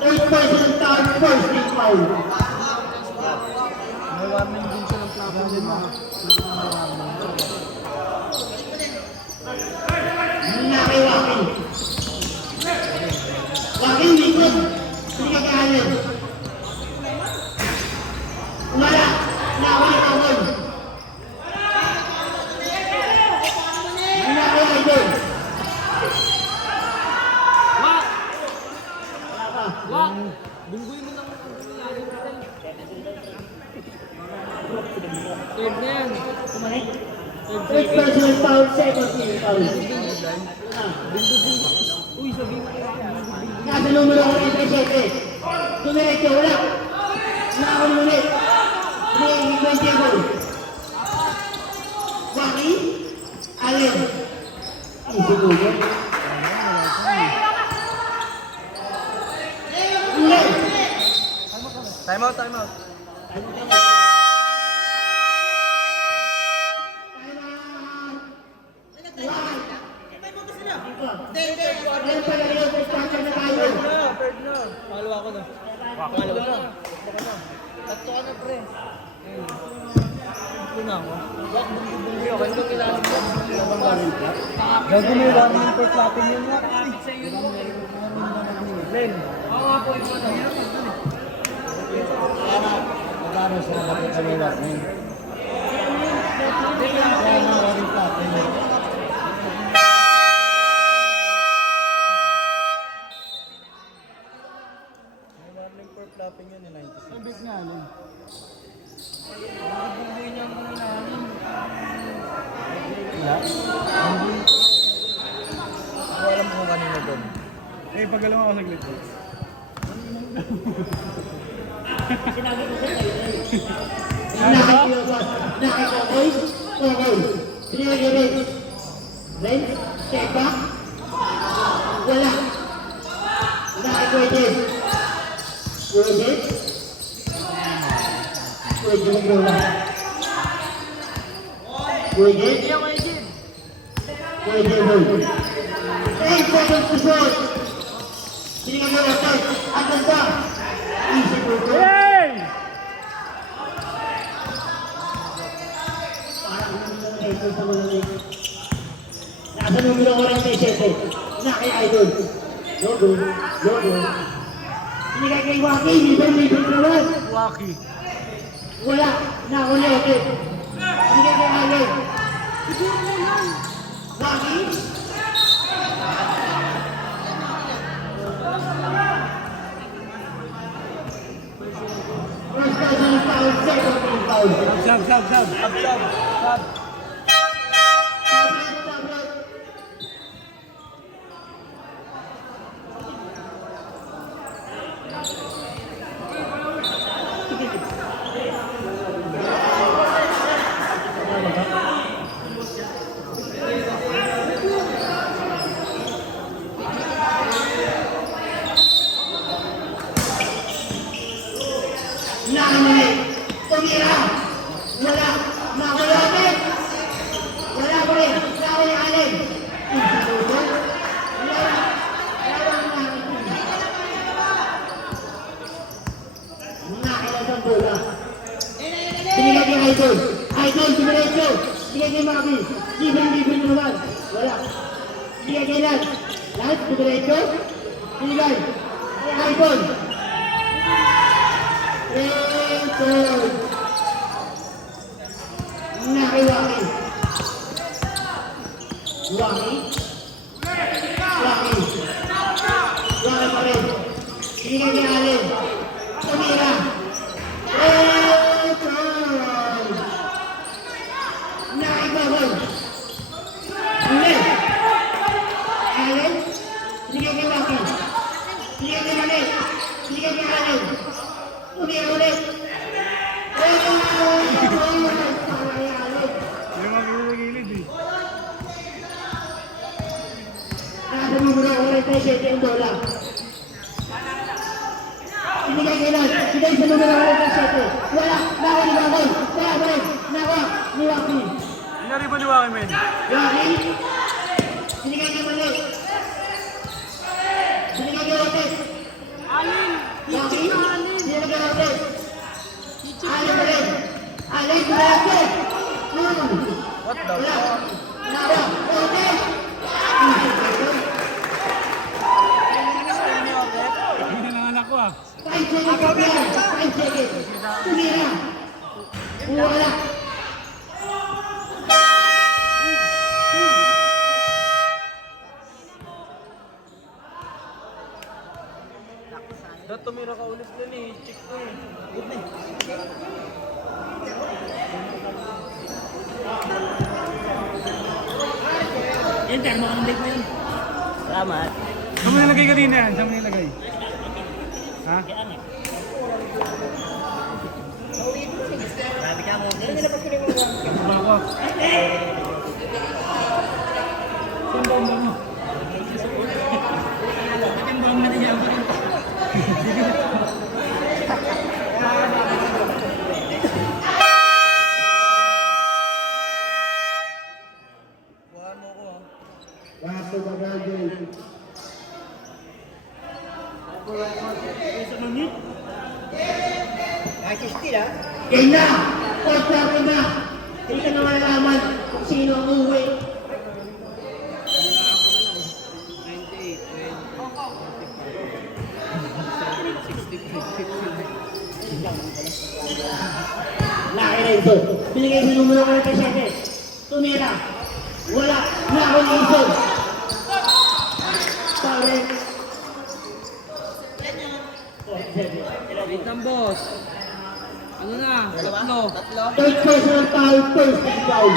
Third personal foul, first team foul. May warning din siya ng plaka din, ma. Naki-wagi. Wagi, likod. Binigay kay Allen. Wala. Nakawala awon. Naki-idol. Bunggoy mo lang ang third na yan. Third personal foul, second team foul. Uy, sabihin mo. Nasa numero 47. Tumiretso, wala. Nakawala ulit. Binigay kay Diego. Wagi. Allen. Easy to go. Ulit. Time out. Third na. Pangalawa ko na. Pangalawa na. Tatlo ka na, pre. Ito na ako. Bunggoy ako. Ano ba kilala mo? Gago may warning for clapping yun nga. Len. Oo nga po, ito na. Magkano siya kapit sa may warning? Kaya nga warning clapping yun. May warning for clapping yun eh, 96. Ang big nga, Len. Bunggoy niya muna namin. doon. Eh, pagalaw ako saglit. Sinabi ko sa kayo. Nakikokoy. Kokoy. Pinagigit. Ren. Check back. Wala. Nakikoy. Pwede. Pwede mo bola. Pwede. Pwede mo. 8 seconds to shoot. Sini ka mo start. Ang ganda. Easy po ito. Parang ito sa malamig. Nasa numero 47. Na kay Idol. Logo. Logo. Sini ka kay Waki. Libre naman. Waki. Wala. Nakuli okay. Sini ka kay Allen. Waki. First person foul, second team foul. Sab. Nakamali. Tumira. Wala. Nakulapit. Wala pa rin. Nakuli Allen. Instituto. Lawang nakilas ang bola. Binigay kay Idol. Idol, dumiretso. Binigay kay Maki. Libre naman. Wala. Binigay kay Lad. Lad, dumiretso. Binigay. Kay Idol. Idol. Naki Waki. Waki. Waki. Waki pa rin. Binigay kay Allen. Tumira. Idol. Naki Babon. Ulit. Allen. Binigay kay Waki. Binigay kay Mali. Binigay kay Allen. Tumira ulit. Idol. Hindi mo gilid eh. Nasa numero 47 ang bola. Binigay kay Lad. Binigay sa numero 47. Wala. Nawa ni Babon. Wala pa rin. Nawa ni Waki. Inari ba ni Waki, men? Waki. Binigay kay Mali. Binigay kay Otes. Waki. Binigay kay Otes. Allen pa rin. Allen, binigay. What the Wala. fuck? Nawa. Otes. Hindi na anak ko ah. 5 seconds pa yan. 5 seconds. Tumira. Wala. Dato tumira ka ulit din eh. Check ko eh. Yan, termo ka ng break mo yun. Salamat. Saan mo nilagay kanina yan? Saan mo nilagay? Ha? Grabe ka mo. Ba ako? Saan ba mo? Akin ba ang natin yan? Buhaan mo ko ah. Wato bagay. Yan na! Fourth quarter na! Hindi ka na malalaman kung sino ang uuwi. Laki na ito. Binigay sa numero 47. Tumira. Wala. Nakuli ito. Pare. Wait lang, boss. Ano na? Tatlo. Third personal foul, first team foul.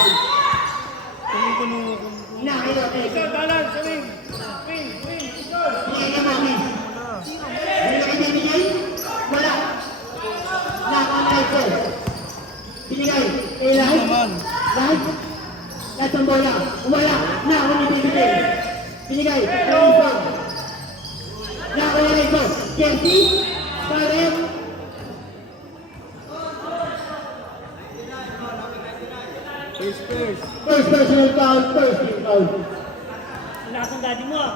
Kunin ko nung... Nakita ko. Balance, swing! Swing! binigay. Kalinson. Nakakuha na ito. Chelsea. Karen. First personal foul, first team foul. Lakas ang daddy mo ah.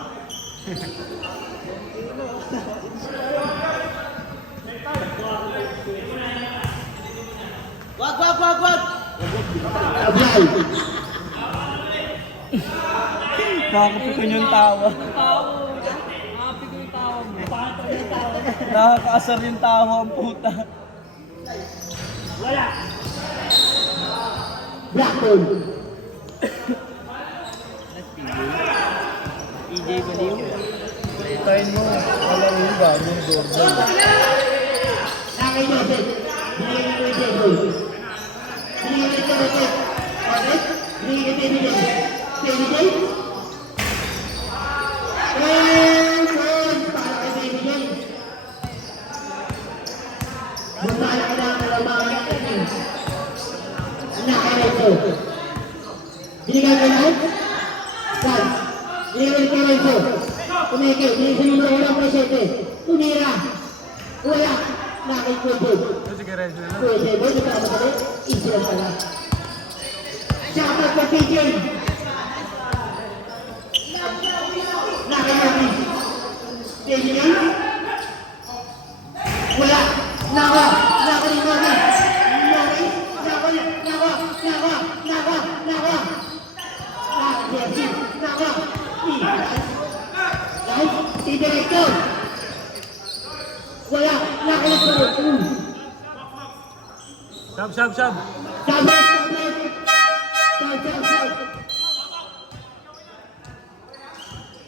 Ablay. Nakakapikon yung tawa. Nakapikon yung tawa mo. Nakapikon yung tawa mo. Nakakaasar yung tawa ang puta. Wala. Blackburn. EJ Baliw. Tayo mo, alam mo ba, yung doorbell. Nakay Joseph. Binigay ko yung Joseph. Binigay ko yung Joseph. Okay? Binigay ko yung Joseph. Baby James. Para kay Baby James. Basta na kailangan na lang mga natin. Nakay Renzo. Binigay ko na. Franz. Binigay ko Renzo. Tumeke. Binigay ko yung numero 7. Tumira. Wala. Nakay Kubo. Sige, Renzo na. Pwede mo, di ka naman easy lang pala. Shoutout kay PJ. Nakayari. PJ yan? Wala. Nawa. Nawa ni Mami. Mami. Nawa. Nawa. Nawa. Nawa. Nawa. Jesse. Nawa. Right? Si Director. Wala. Nakayari. Sab, sab, sab. Sabit!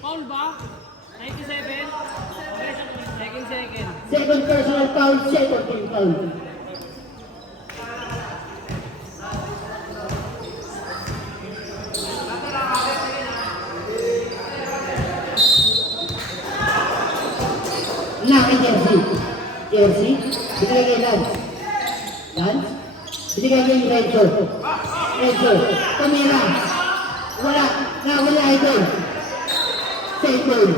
Foul ba? 97? Second. Second personal foul, second team foul. Laki Jersey. Jersey, binigay kay Lance. Lance, binigay kay Renzo. Renzo, Camila. Wala, nakawala ito. Second.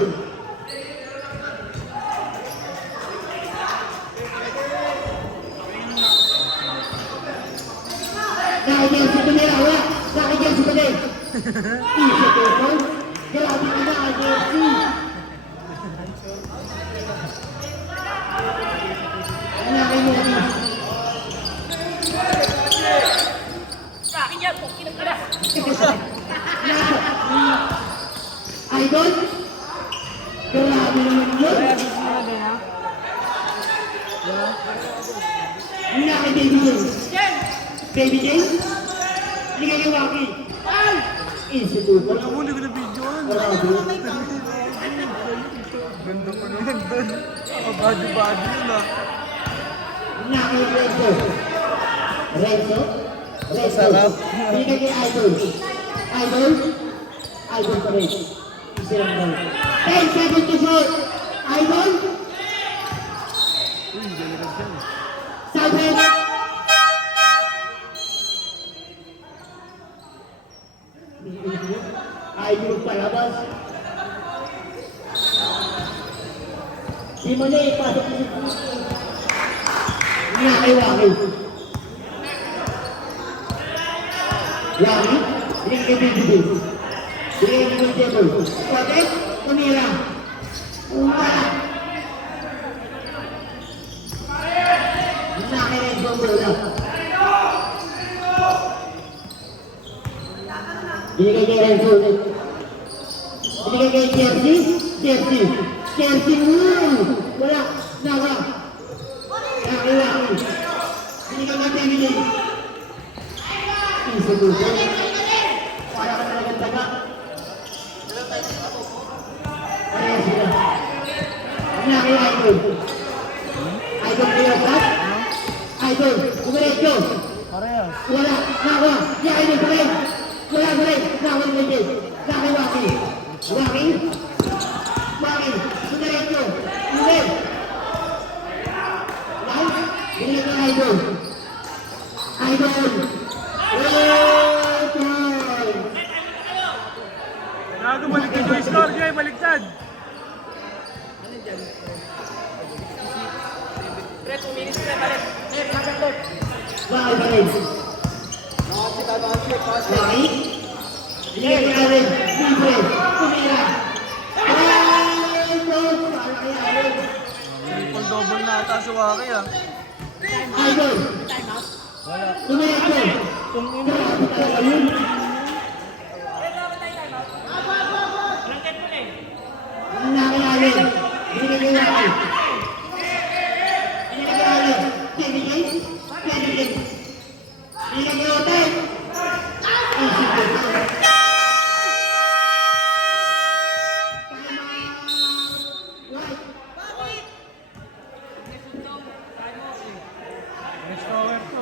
Nakikil si Camila, wala. Nakikil si Camila. Isa second. Grabe ka na, Jersey. Laki Moby. Akin yan, pukin ka na. Idol? Grabe naman yun. Muna kay Baby James. Baby James? Hindi kayo waki. Instituto. Alam mo, hindi ko na-videoan. Grabe. Ganda ko naman doon. Body-body yun ah. Muna kay Renzo. Renzo? Renzo. Sarap. Hindi kayo Idol. Idol? Idol pa rin. Isa lang daw. 10 seconds to shoot. Idol? Sabi. Idol palabas. Di mo na ipasok sa Nga kay Waki. Waki? Hindi kay BBB. Hindi kay Jebo. Pwede? Tumira. Wala. Nga kay Renzo Bola. Binigay kay Renzo ulit. Binigay kay Jersey. Jersey. Jersey. Wala. Nawa. Kay Waki. Binigay kay David. Isa dito. Wala ka talagang taga. Kaya sila. Nga kay Idol. Idol kayo, Pat? Idol. Kumiretso. Parehas. Wala. Nawa. Nga Idol pa rin. Wala pa rin. Nawa ni Idol. Nga kay Waki. Waki. Waki. Kumiretso. Kumiret. Right? Binigay kay Idol. Idol. Gago, balik ka, Joyce Lord. Balik pa rin. Waki. Binigay kay Allen. Libre. Tumira. Ay, goal. Para kay Allen. Triple double na ata si Waki ah. Idol. Tumira. Grabe talaga yun. Nakayalin. Binigay kay Waki. Binigay kay Allen. Binigay. Binigay. Binigay kay Ote. Easy goal. Next power to.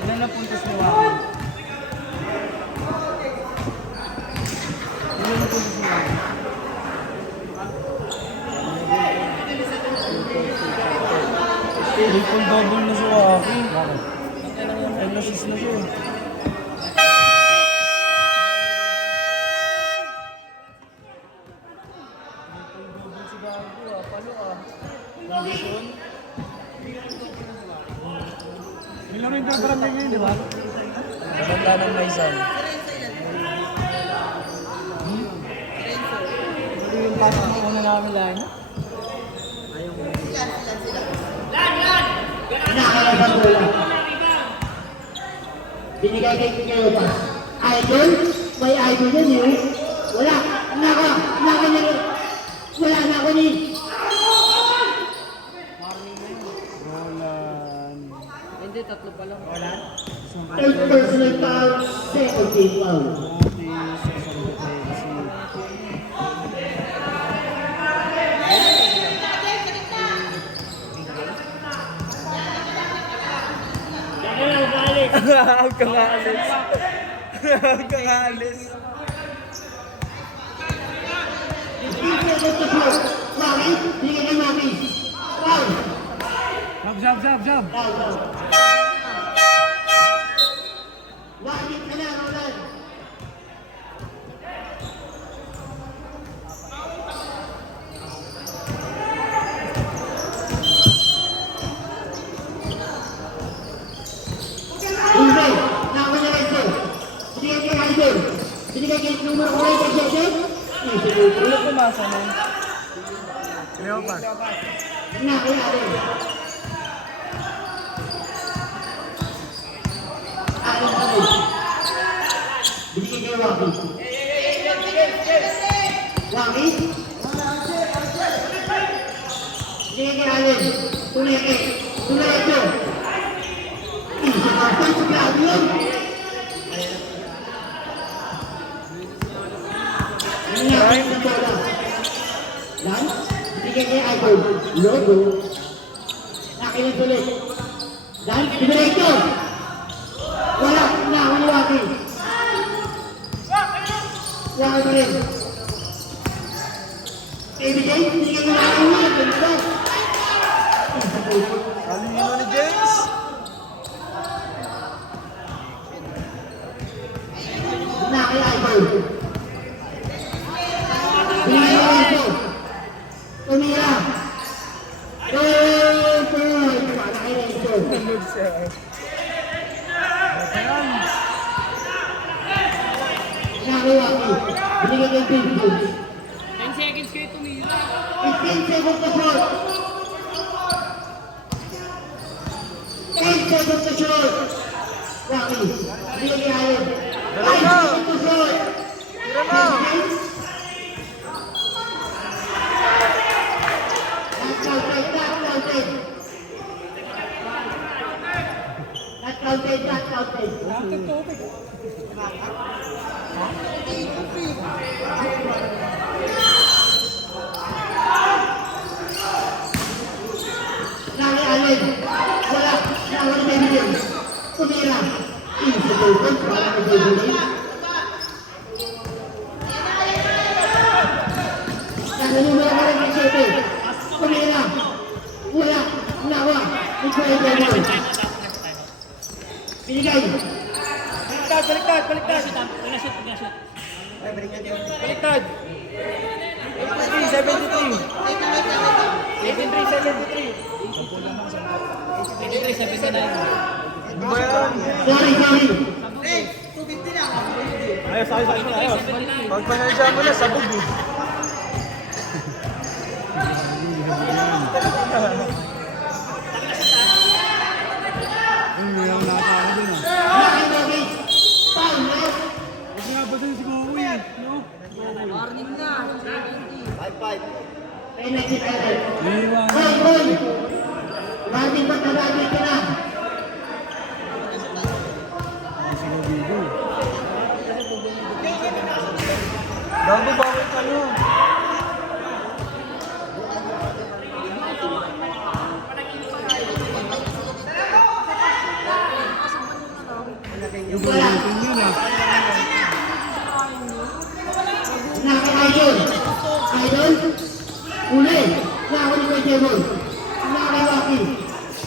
Ilan na puntos ni Waki? Ilan na puntos ni Waki? Triple double na si Waki. Bakit? Ang assist na siya. Ilang rin ka parang ganyan, di ba? Maganda ng may isang. Yung pasok mo una namin lang. Nakakalaban bola. Binigay kay Kiyotas. Idol? May idol yan yun. Wala. Naka niya. Wala na ako ni. Hindi, tatlo pa lang. Third personal foul. Second team foul. Huwag kang aalis. Huwag kang aalis. Mami, binigay kay Mami. Foul. Jab. Foul. Wagit ka na, Roland. Hindi. Nako niya rin ito. Binigay kay Idol. Binigay kay numero 1 kay Jesse. Ano pumasa mo? Leopas. Nako niya rin. Alam ka rin. Binigay kay Waki. Waki. Binigay kay Allen. Tuneke. Tuneke. Isa ka pa sa grabe yun. Nangyari sa bola. Dan, binigay kay Idol. Logo. Nakinig ulit. Dan, binigay ito. Wala. Nakakang Waki. Waki pa rin. Ibigay. Binigay kay Waki. Ganito. Alino ni James. Naki Idol. Binigay kay Idol. Tumira. Para kay Idol. Nanood siya. Naki Waki. Binigay kay Pinto. 10 seconds kayo tumira. 15 seconds to shot. 10 seconds to shot. Waki. Binigay kay Allen. 5 seconds to shot. Tira mo. Not counted. Naki Allen. Wala. Nawala na yun. Tumira. Insituton. Para kay David. Nanunumero ka rin kay Sete. Tumira. Wala. Nawa. Ikaw ay David. Binigay. Baliktad. Pinashoot. Baliktad. 73. Ano ba yan? Sorry, sorry. Pagpanadya mo na, sabog eh. Hindi ako nakakaano din ah. Nakaiwagi. Foul, no? Kasi nga ba din si Kuwi? No? Penalty tayo. Iwan. Hoy! Warning pa ka na. Si Kuwi. Gago, bakit ano? Yung bulitin yun ah. Naka-idol. Idol. Uli. Nakahuli ko yung table. Naka-waki.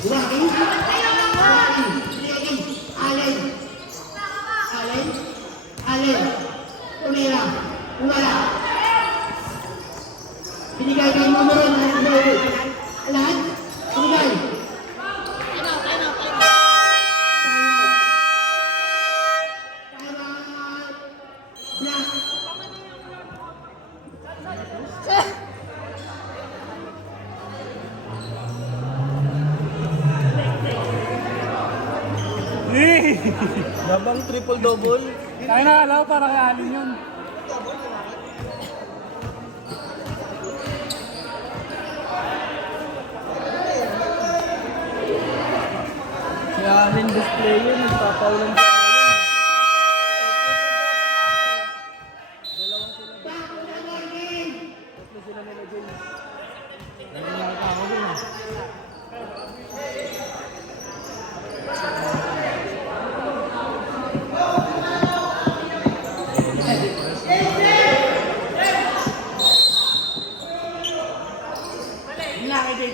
Waki. Waki. Legi. Allen. Allen. Allen. Tumira. Umala. Binigay ko yung numero na numero. Lahat. Binigay. Black. Eh! Labang triple-double. Kaya nakala ko para kay Alin yun. Si Allen display yun, nagpapaulan sa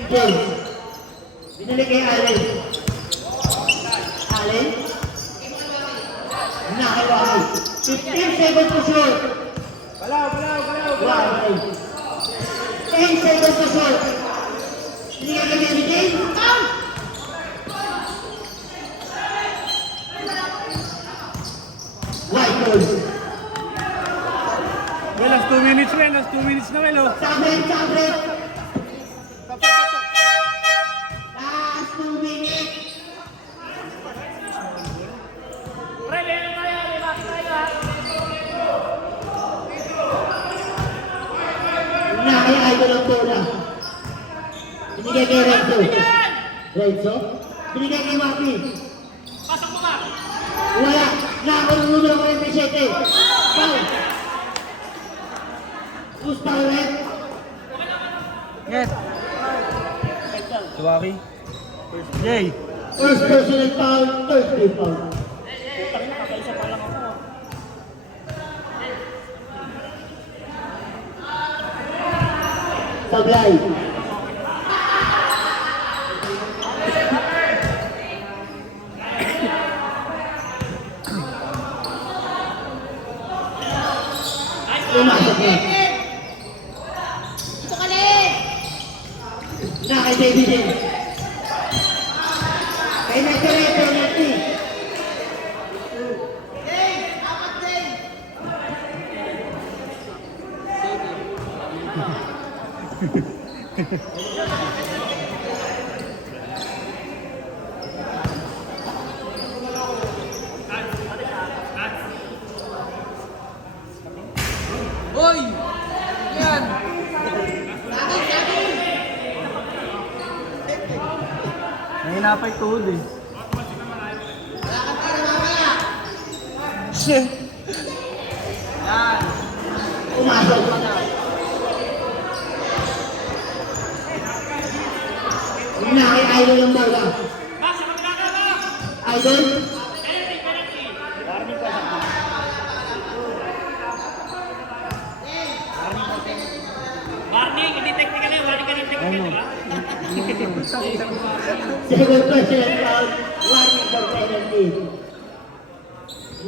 James. Binalik kay Allen. Allen. Nakaiwaki. 15 seconds to shoot. Waki. 10 seconds to shoot. Binigay kay Baby James. Out! White ball. Well, last 2 minutes na. Last 2 minutes na, well, oh. Sabret, sabret. Last 2 minutes. Nakay-idol ang bola. Binigay kay Renzo. Renzo? Binigay kay Maki. Pasok mo ka! Wala. Nakakulong numero 47. Foul. Gusto red. Yes. Suwaki. Jay! First personal foul. Third team foul. Sablay. Pumasok na. Ito ka rin! Na kay David din. Kay Nagkare, penalty. Hoy! Yan! Nahinapay tuhod eh. Shit! Pumasok. Na kay Idol ang bola. Idol. Warning, hindi technical yan. Warning ka ng technical, di ba? Second personal foul. Warning for penalty.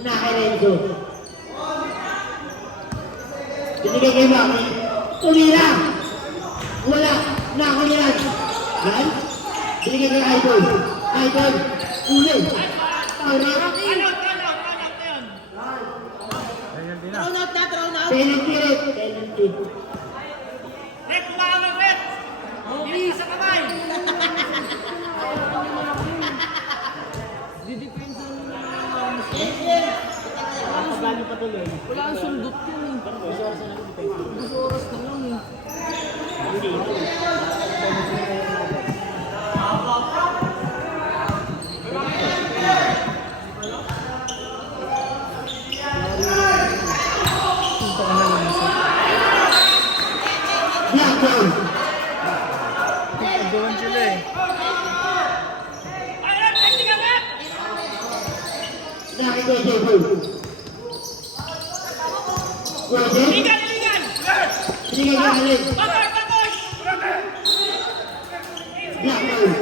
Na kay Renzo. Binigay kay Maki. Tumira. Wala. Nako yan. Yan. Binigay kay Idol. Idol. Uli. Tawag. Penalty rin. Penalty. Wala ang sundot yun eh. Gusto oras na lang eh. Blackburn. Doon sila eh. Naki kay Jebul. Roger. Binigay kay Alex. Blackburn.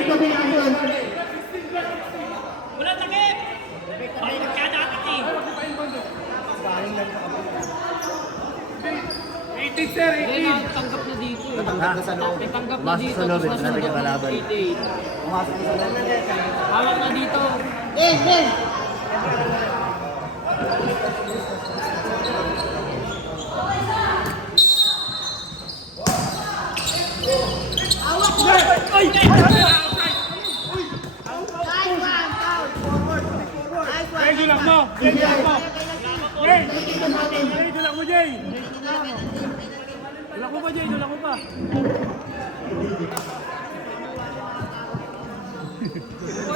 Ito pinakasyon. Hindi, natanggap na dito eh. Natanggap na sa loob. Natanggap na Pumasok dito. sa loob, Tapos sinabi ka kalaban. 88. Pumasok na sa loob. Hawak na dito.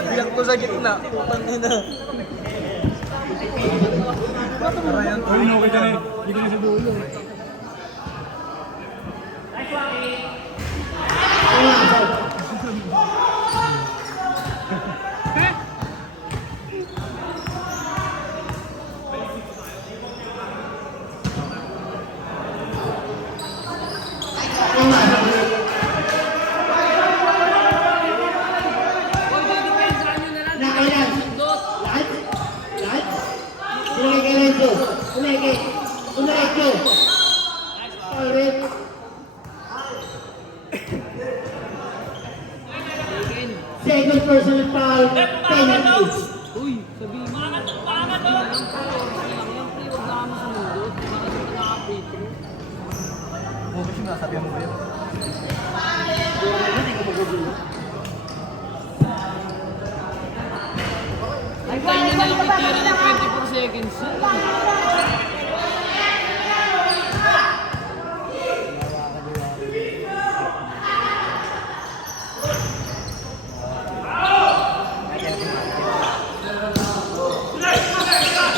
Biyak ko sa gitna. Putang ina. Huwag didepensahan nyo na lang. Nakailan. Sundot. Lahat. Lahat. Binigay kay Renzo. Binigay. Unarekyo. Alright. Second personal foul. Penalty. Uy, sabihin mo. Pangat po. Lang po. Lang lang po. Huwag na kami sumundot. Para sa nakaka-free throw. Kasi nasabihan mo ba yun? Hintay nyo na lang itira ng 24 seconds.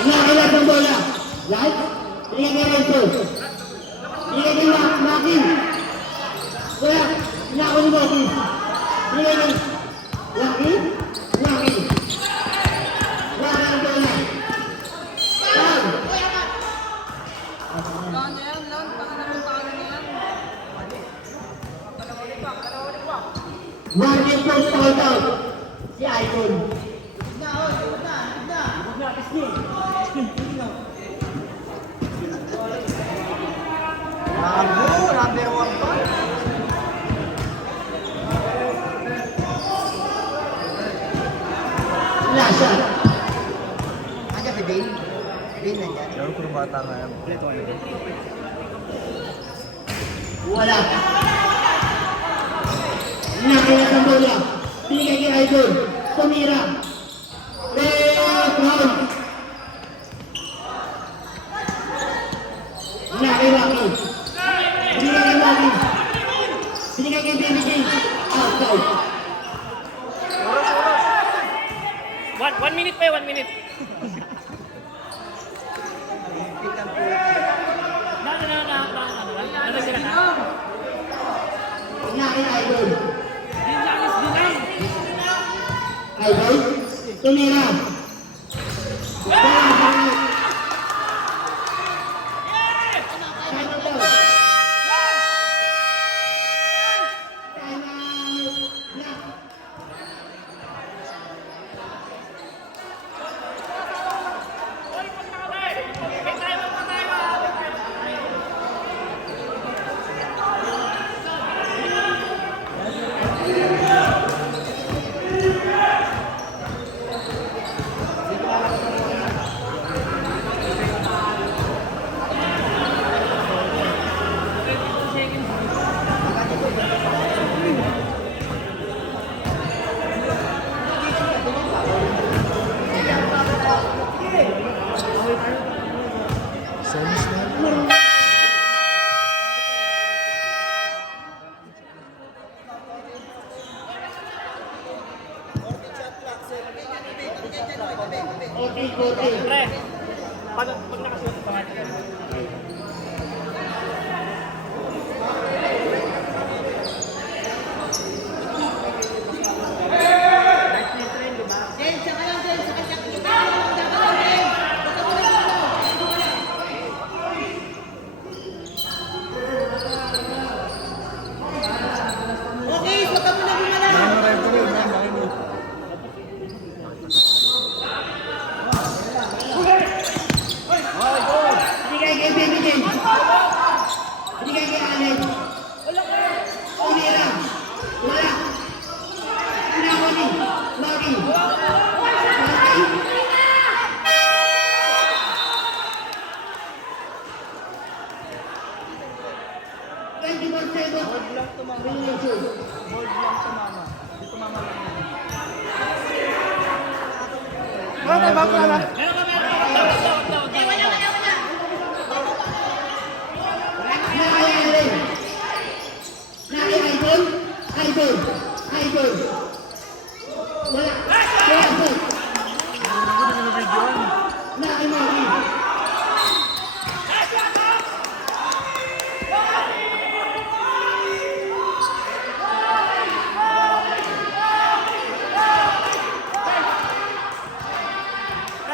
Nakailan ng bola. Lahat. Binigay kay Renzo. Binigay kay Maki. Wala. Nako ni Maki. Binigay kay Maki. Maki. Wala ang bola. Foul. Paano yan, Lan? Paano yan? Martin Post foul out. Si Icon. Bravo! Number 1 pa. Last shot. Nandiyan si Dane. Dane nandiyan. Pero puro bata nga yan. Wala. Nakailan ng bola. Binigay kay Icon. Tumira. Foul. Nakailan. Binigay kay Maki. Binigay kay Baby King. Outside. 1 minute pa, 1 minute. Nakailan Icon. Dinlanis, dinlang. Idol, tumira. Okay, okay. Pre, pag nakasuot pa nga. Jen, saka lang, Jen. Saka lang. Kita mo lang. Dapat lang, Jen. Basta mo lang ano. Okay, suka mo na gumala. Binigay kay Baby Jen. Binigay kay Allen. Tumira. Wala. Pinakoni. Lagi. Lagi. Twenty-one seconds. Elimination. Nakay Allen. Nakay Idol. Idol. Idol. Wala. Wala po. Nakay Maki.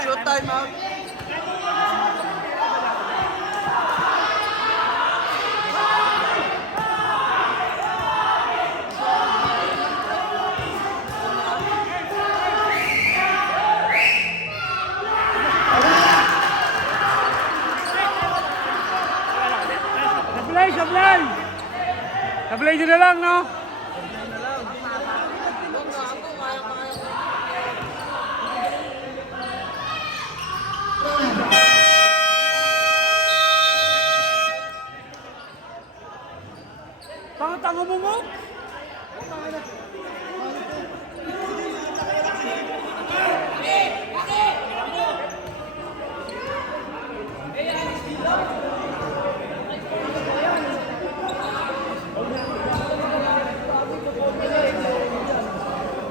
Shoot time out. Sablay! Sablay nyo na lang, no? Pangatanga mo mo?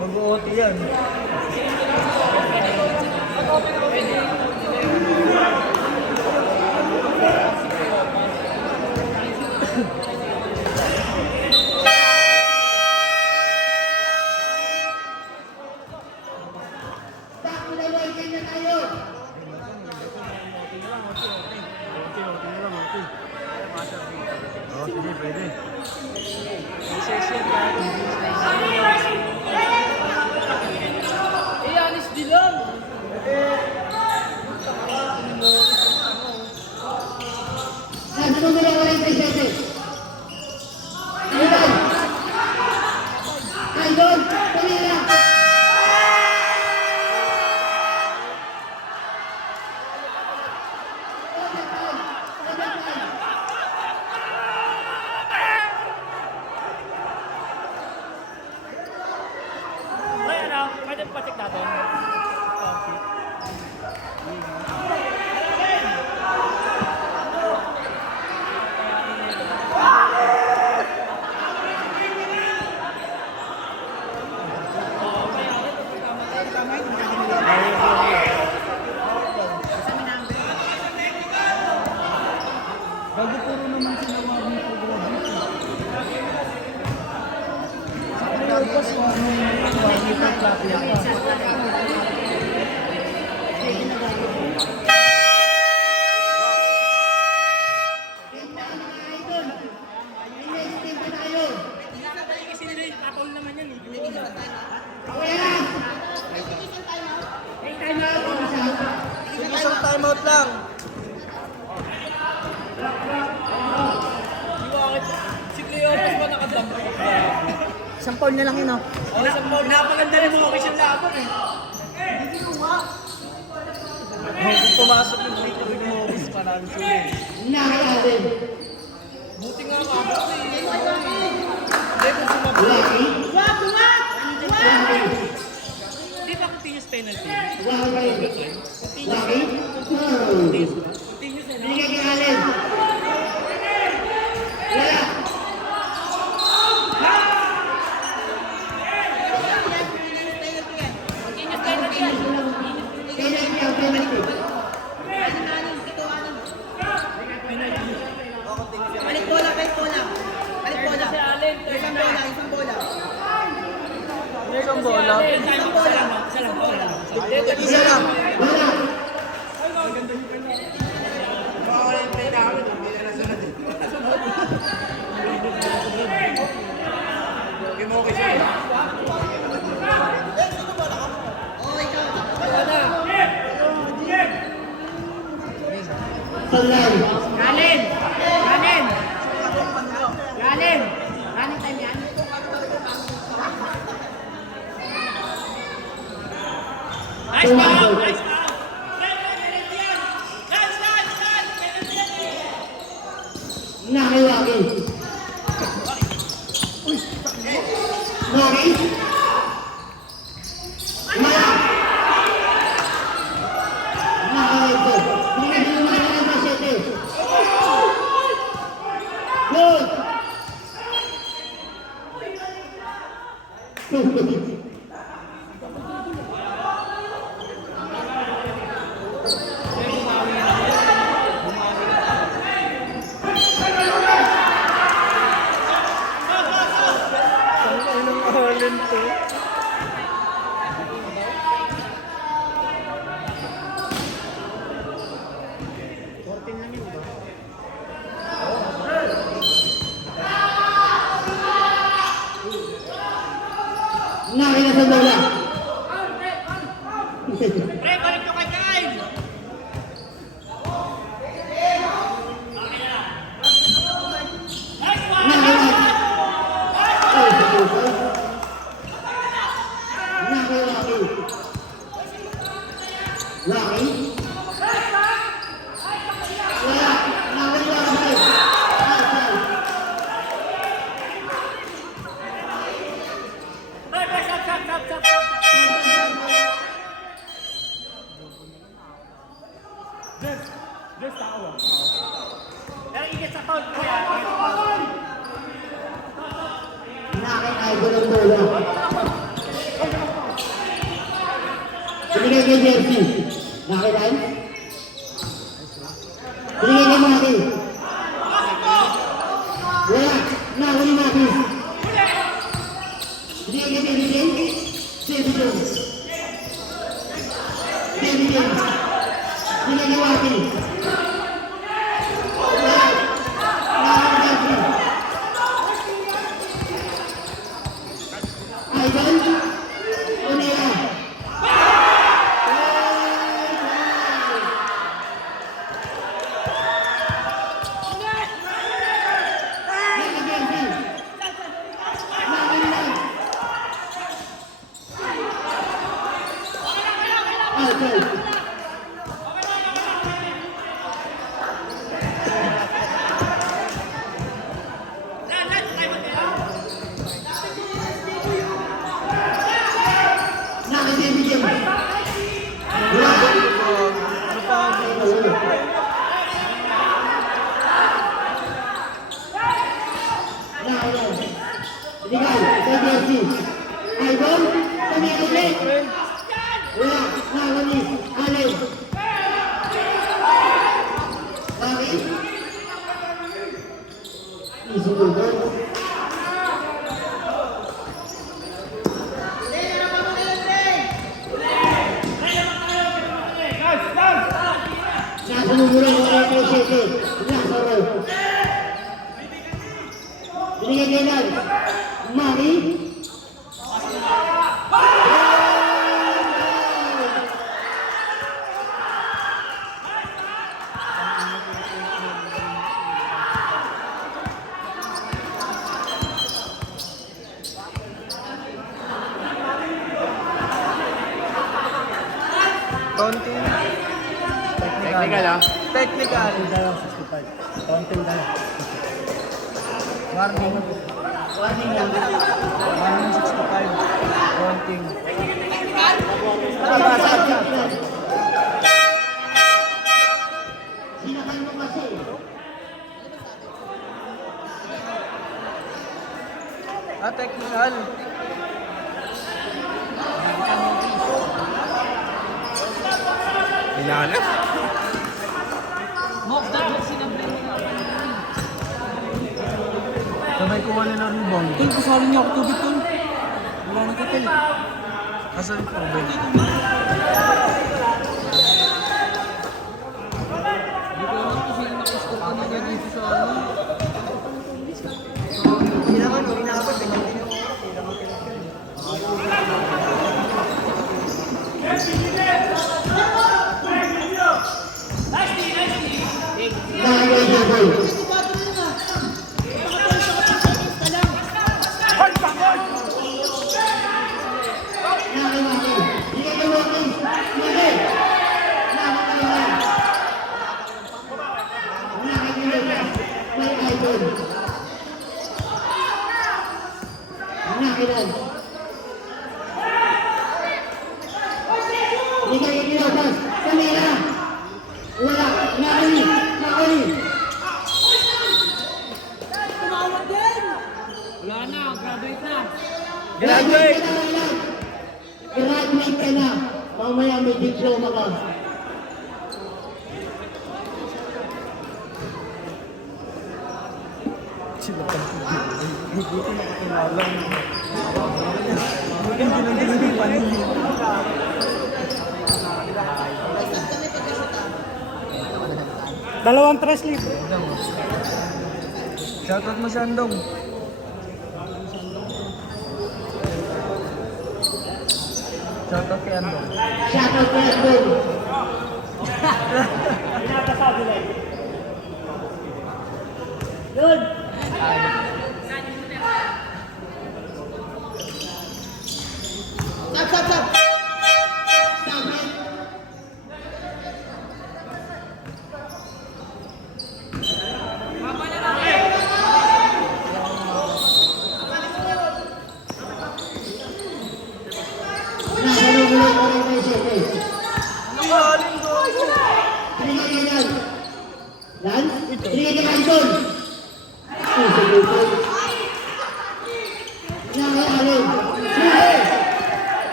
Mag-OT yan. Pakulawagan na tayo. Oo, sige, pwede. Anis dilam. Nasa numero 47. Idol. Idol. Tumira. Pre, ano? Pwede pa-check natin. Bago puro naman sinawag ng program. Sa playoffs, wag mo platinum. Idol. Next team pa tayo. Kasi nila yung tapol naman yan. Kuya. May time out. Isang timeout lang. Si Cleopas pa nakadampo. Isang foul na lang yun, oh. Pinapaganda rin mo official laban eh. Kung pumasok yung dito rin mo office parang sulit. Nakay-Allen. Buti nga ako eh. Hindi kung sumabot. Lucky. Lucky. Hindi pa continuous penalty. Lucky. Lucky. Oh. Continuous eh. Binigay kay Allen. Wala. penalty. Balik bola, balik bola. Balik bola. Si Allen, Isang bola, isang bola. Isang bola. Isang bola. Isa lang. Bola. Sanlay. Galing! Galing! Galing! Running time yan. Tumakbo. Nakiwagi. Naki. Maya. Nakiwagi. Hindi na naman ang pasete. Good. Allen to. Naki na sa bola. Pre, balik nyo kay Kyle! Pero ingat sa foul, kuya. Binigay kay Jersey. Nakakailan? Binigay kay Maki. Wala. Nahuli natin. Binigay kay David James. David Jones. David James. Binigay kay Maki. Wala. Nahuli natin. Ivan. Unira. Mari. Counting. Technical ah. Technical. Dalang 65. Counting tayo. Warning. Warning lang. Warning 65. Counting. Sinakan mo kasi. Technical. Lalas. Mock that mock sinabi mo na. Sabay kuha nila rebound. Tol, kasali niya ako tubig tol. Wala na ka tol. Asan yung tubig? Hindi ko alam kung sino nakascore kanina dito sa ano. Wala na, graduate na. Graduate ka na. Mamaya may diploma ka. Sila pa. Hindi ko nakakilala. Hindi ko nakakilala. Dalawang tres lip. Shoutout mo si Andong. Shoutout kay Andong. Shoutout kay Andong. Yun. Stop.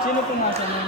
Sino pumasa nun?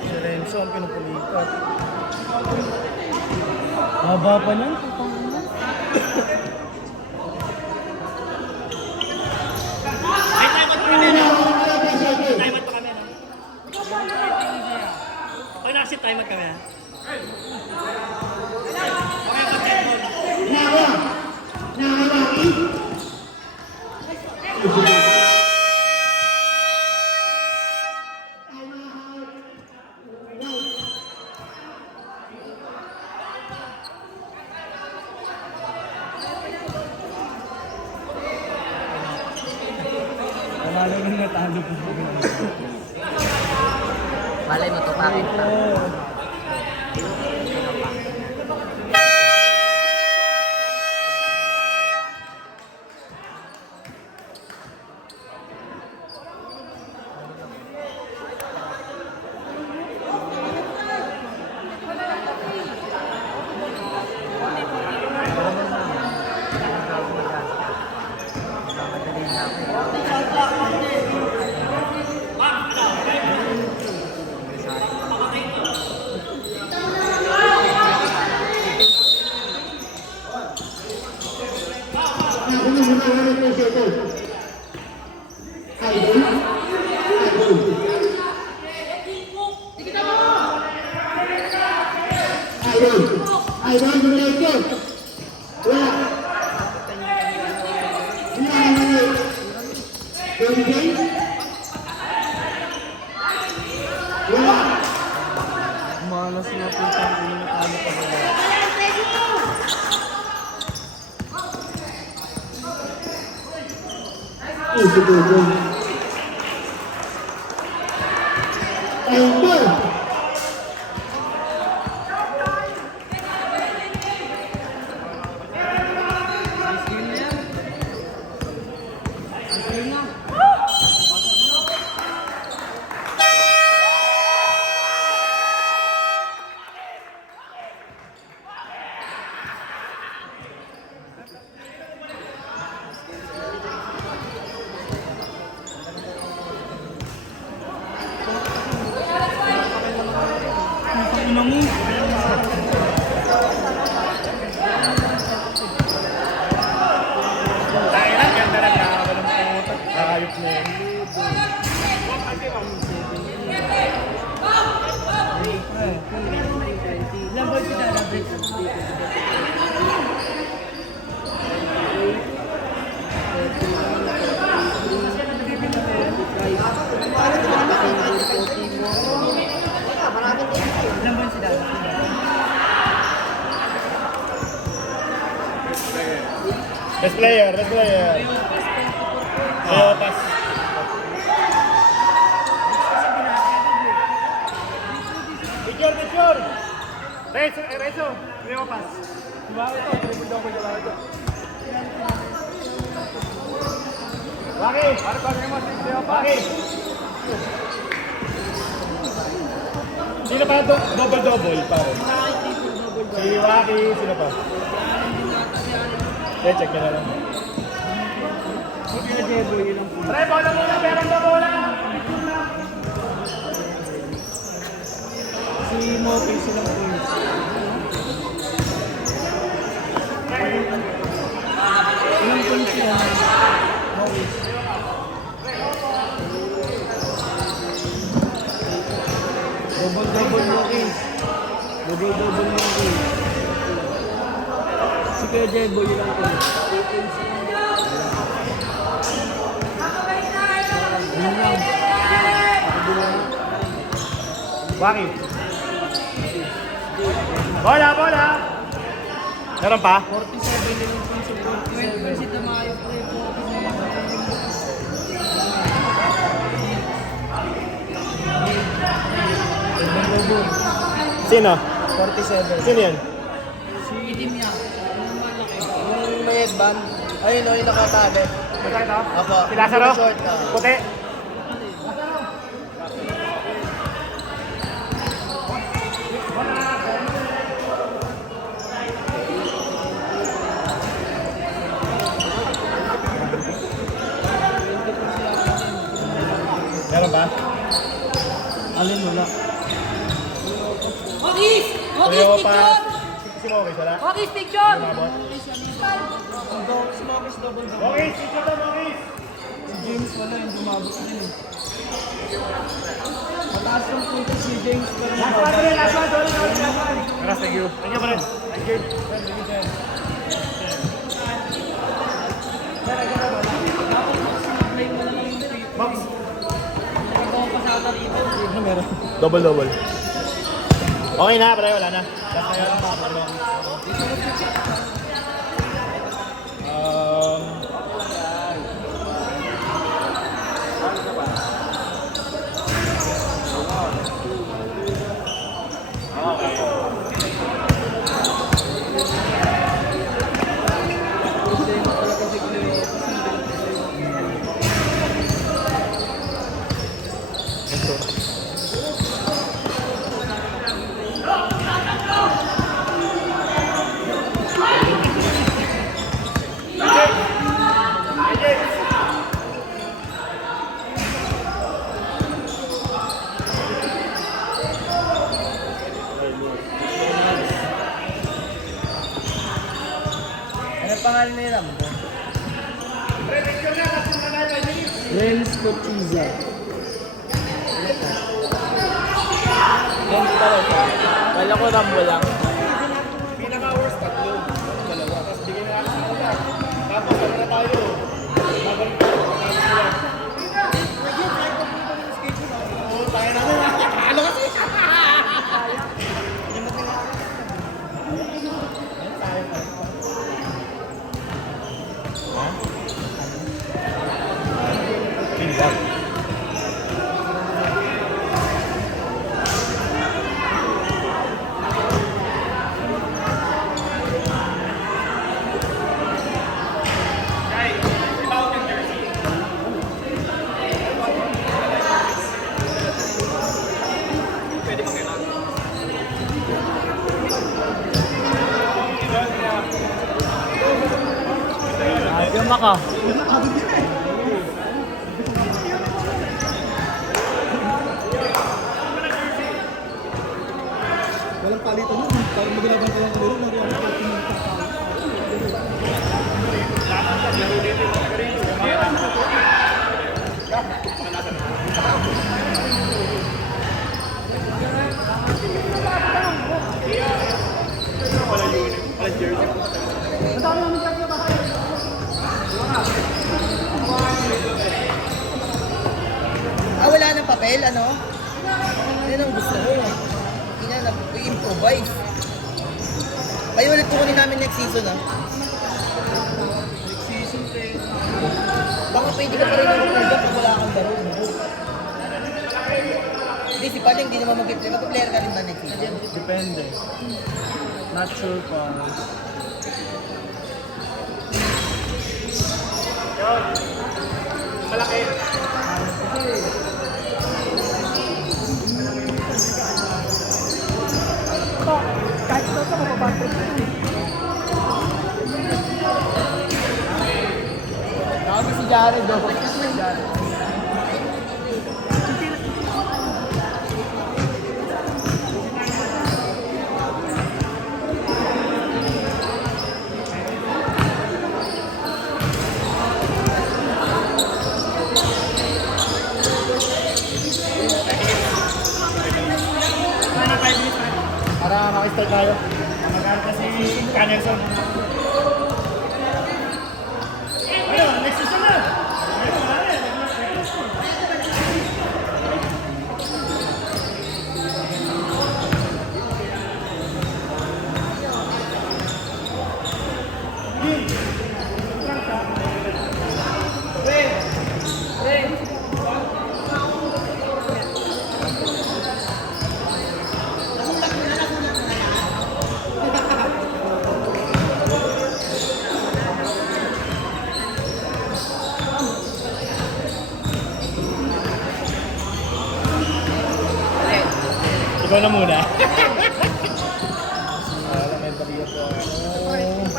Si Renzo ang pinupulikat. Haba pa nun. Okay na kasi timer kami ha. Kamalo nang natalo po. Malay mo to, bakit pa? Idol, diretso. Wala. Hindi. 22 points. Timer. Ayop na yun. Best player, best player. Ayaw, pass. Picture! Rezo! Ayaw, pass. Diba ito? Triple double, diba ito? Waki! Para pagay mo, Waki! Sino pa double-double, pare? Si Waki, sino pa? Check nyo na lang. Pre, bola muna, meron na bola! Si Moki, silang points. Ilang points sila? Moki. Double-double Moki. Double-double Moki. Si Kuya Jebo, ilang points? Waki. Bola! Meron pa? 47 yung points. 20 si Tamayo. 47. Sino? 47. Sino yan? Si Itim niya. Yung malaki. Yung may headband. Ayun o, yung nakatabi. Ito? Apo. Si Lazaro? Short na. Puti? Meron ba? Alin wala. Hawkis! Hawkis, Ayaw pa. picture! Si Mokis, wala? Hawkis, picture! Umabot? Si Mokis double double. Mokis! Picture to, Mokis! Si James wala yung dumabot din eh. Mataas yung punta si James pero Last one, sorry. Thank you. Thank you, friend. Thank you. Box. Double. Okay na, pre. Wala na. Last na yun. ano pangalan nila mo? Renz Cochiza. Renz pala siya. Kala ko Rambo lang. Pinaka-worst, tatlo. Dalawa. Tapos bigyan na ako sa ulan. Tapos ano na tayo? Babalik tayo. Oo, tayo na. Ano kasi? Yung maka. Walang palito nun. Parang magalaban ka lang kaliro. Wala ng papel, ano? Yan ang gusto ko. Hindi na i-improvise. Ay, ulit kukunin namin next season, ah. Baka pwede ka pa rin mag-improve pag wala kang baro. Hindi, si Paling, hindi naman mag-play. Mag-player ka rin ba next season? Depende. Not sure pa. Sabi si Jared, oh. Para makistart tayo. Mag-aaral kasi Canerson. Ayun, next season na. Ayun, wala na. Ikaw na muna. Elementary yun po. 1, 2,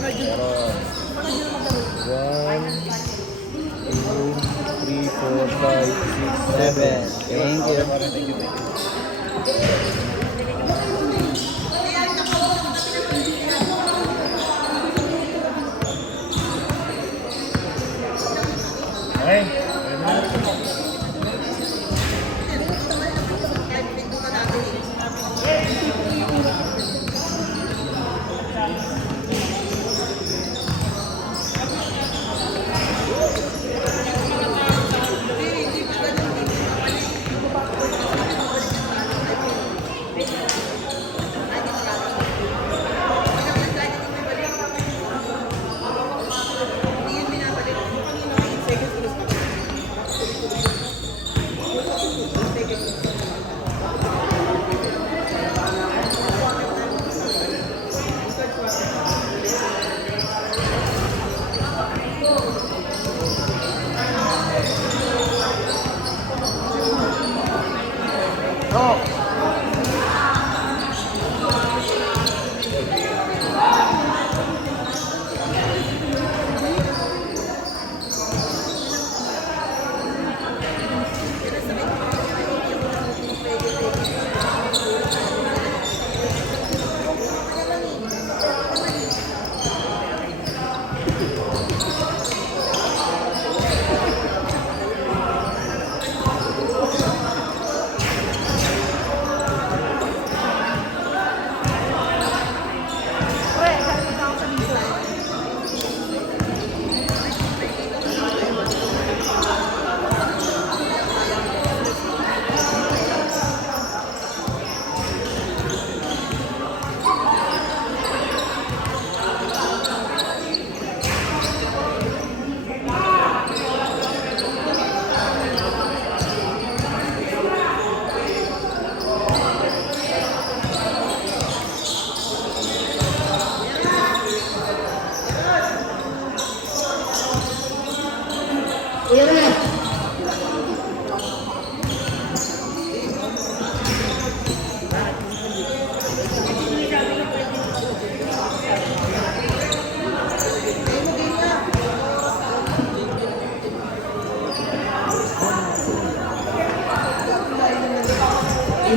3, 4, 5, 6, 7. Thank you. Okay.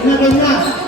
Game na.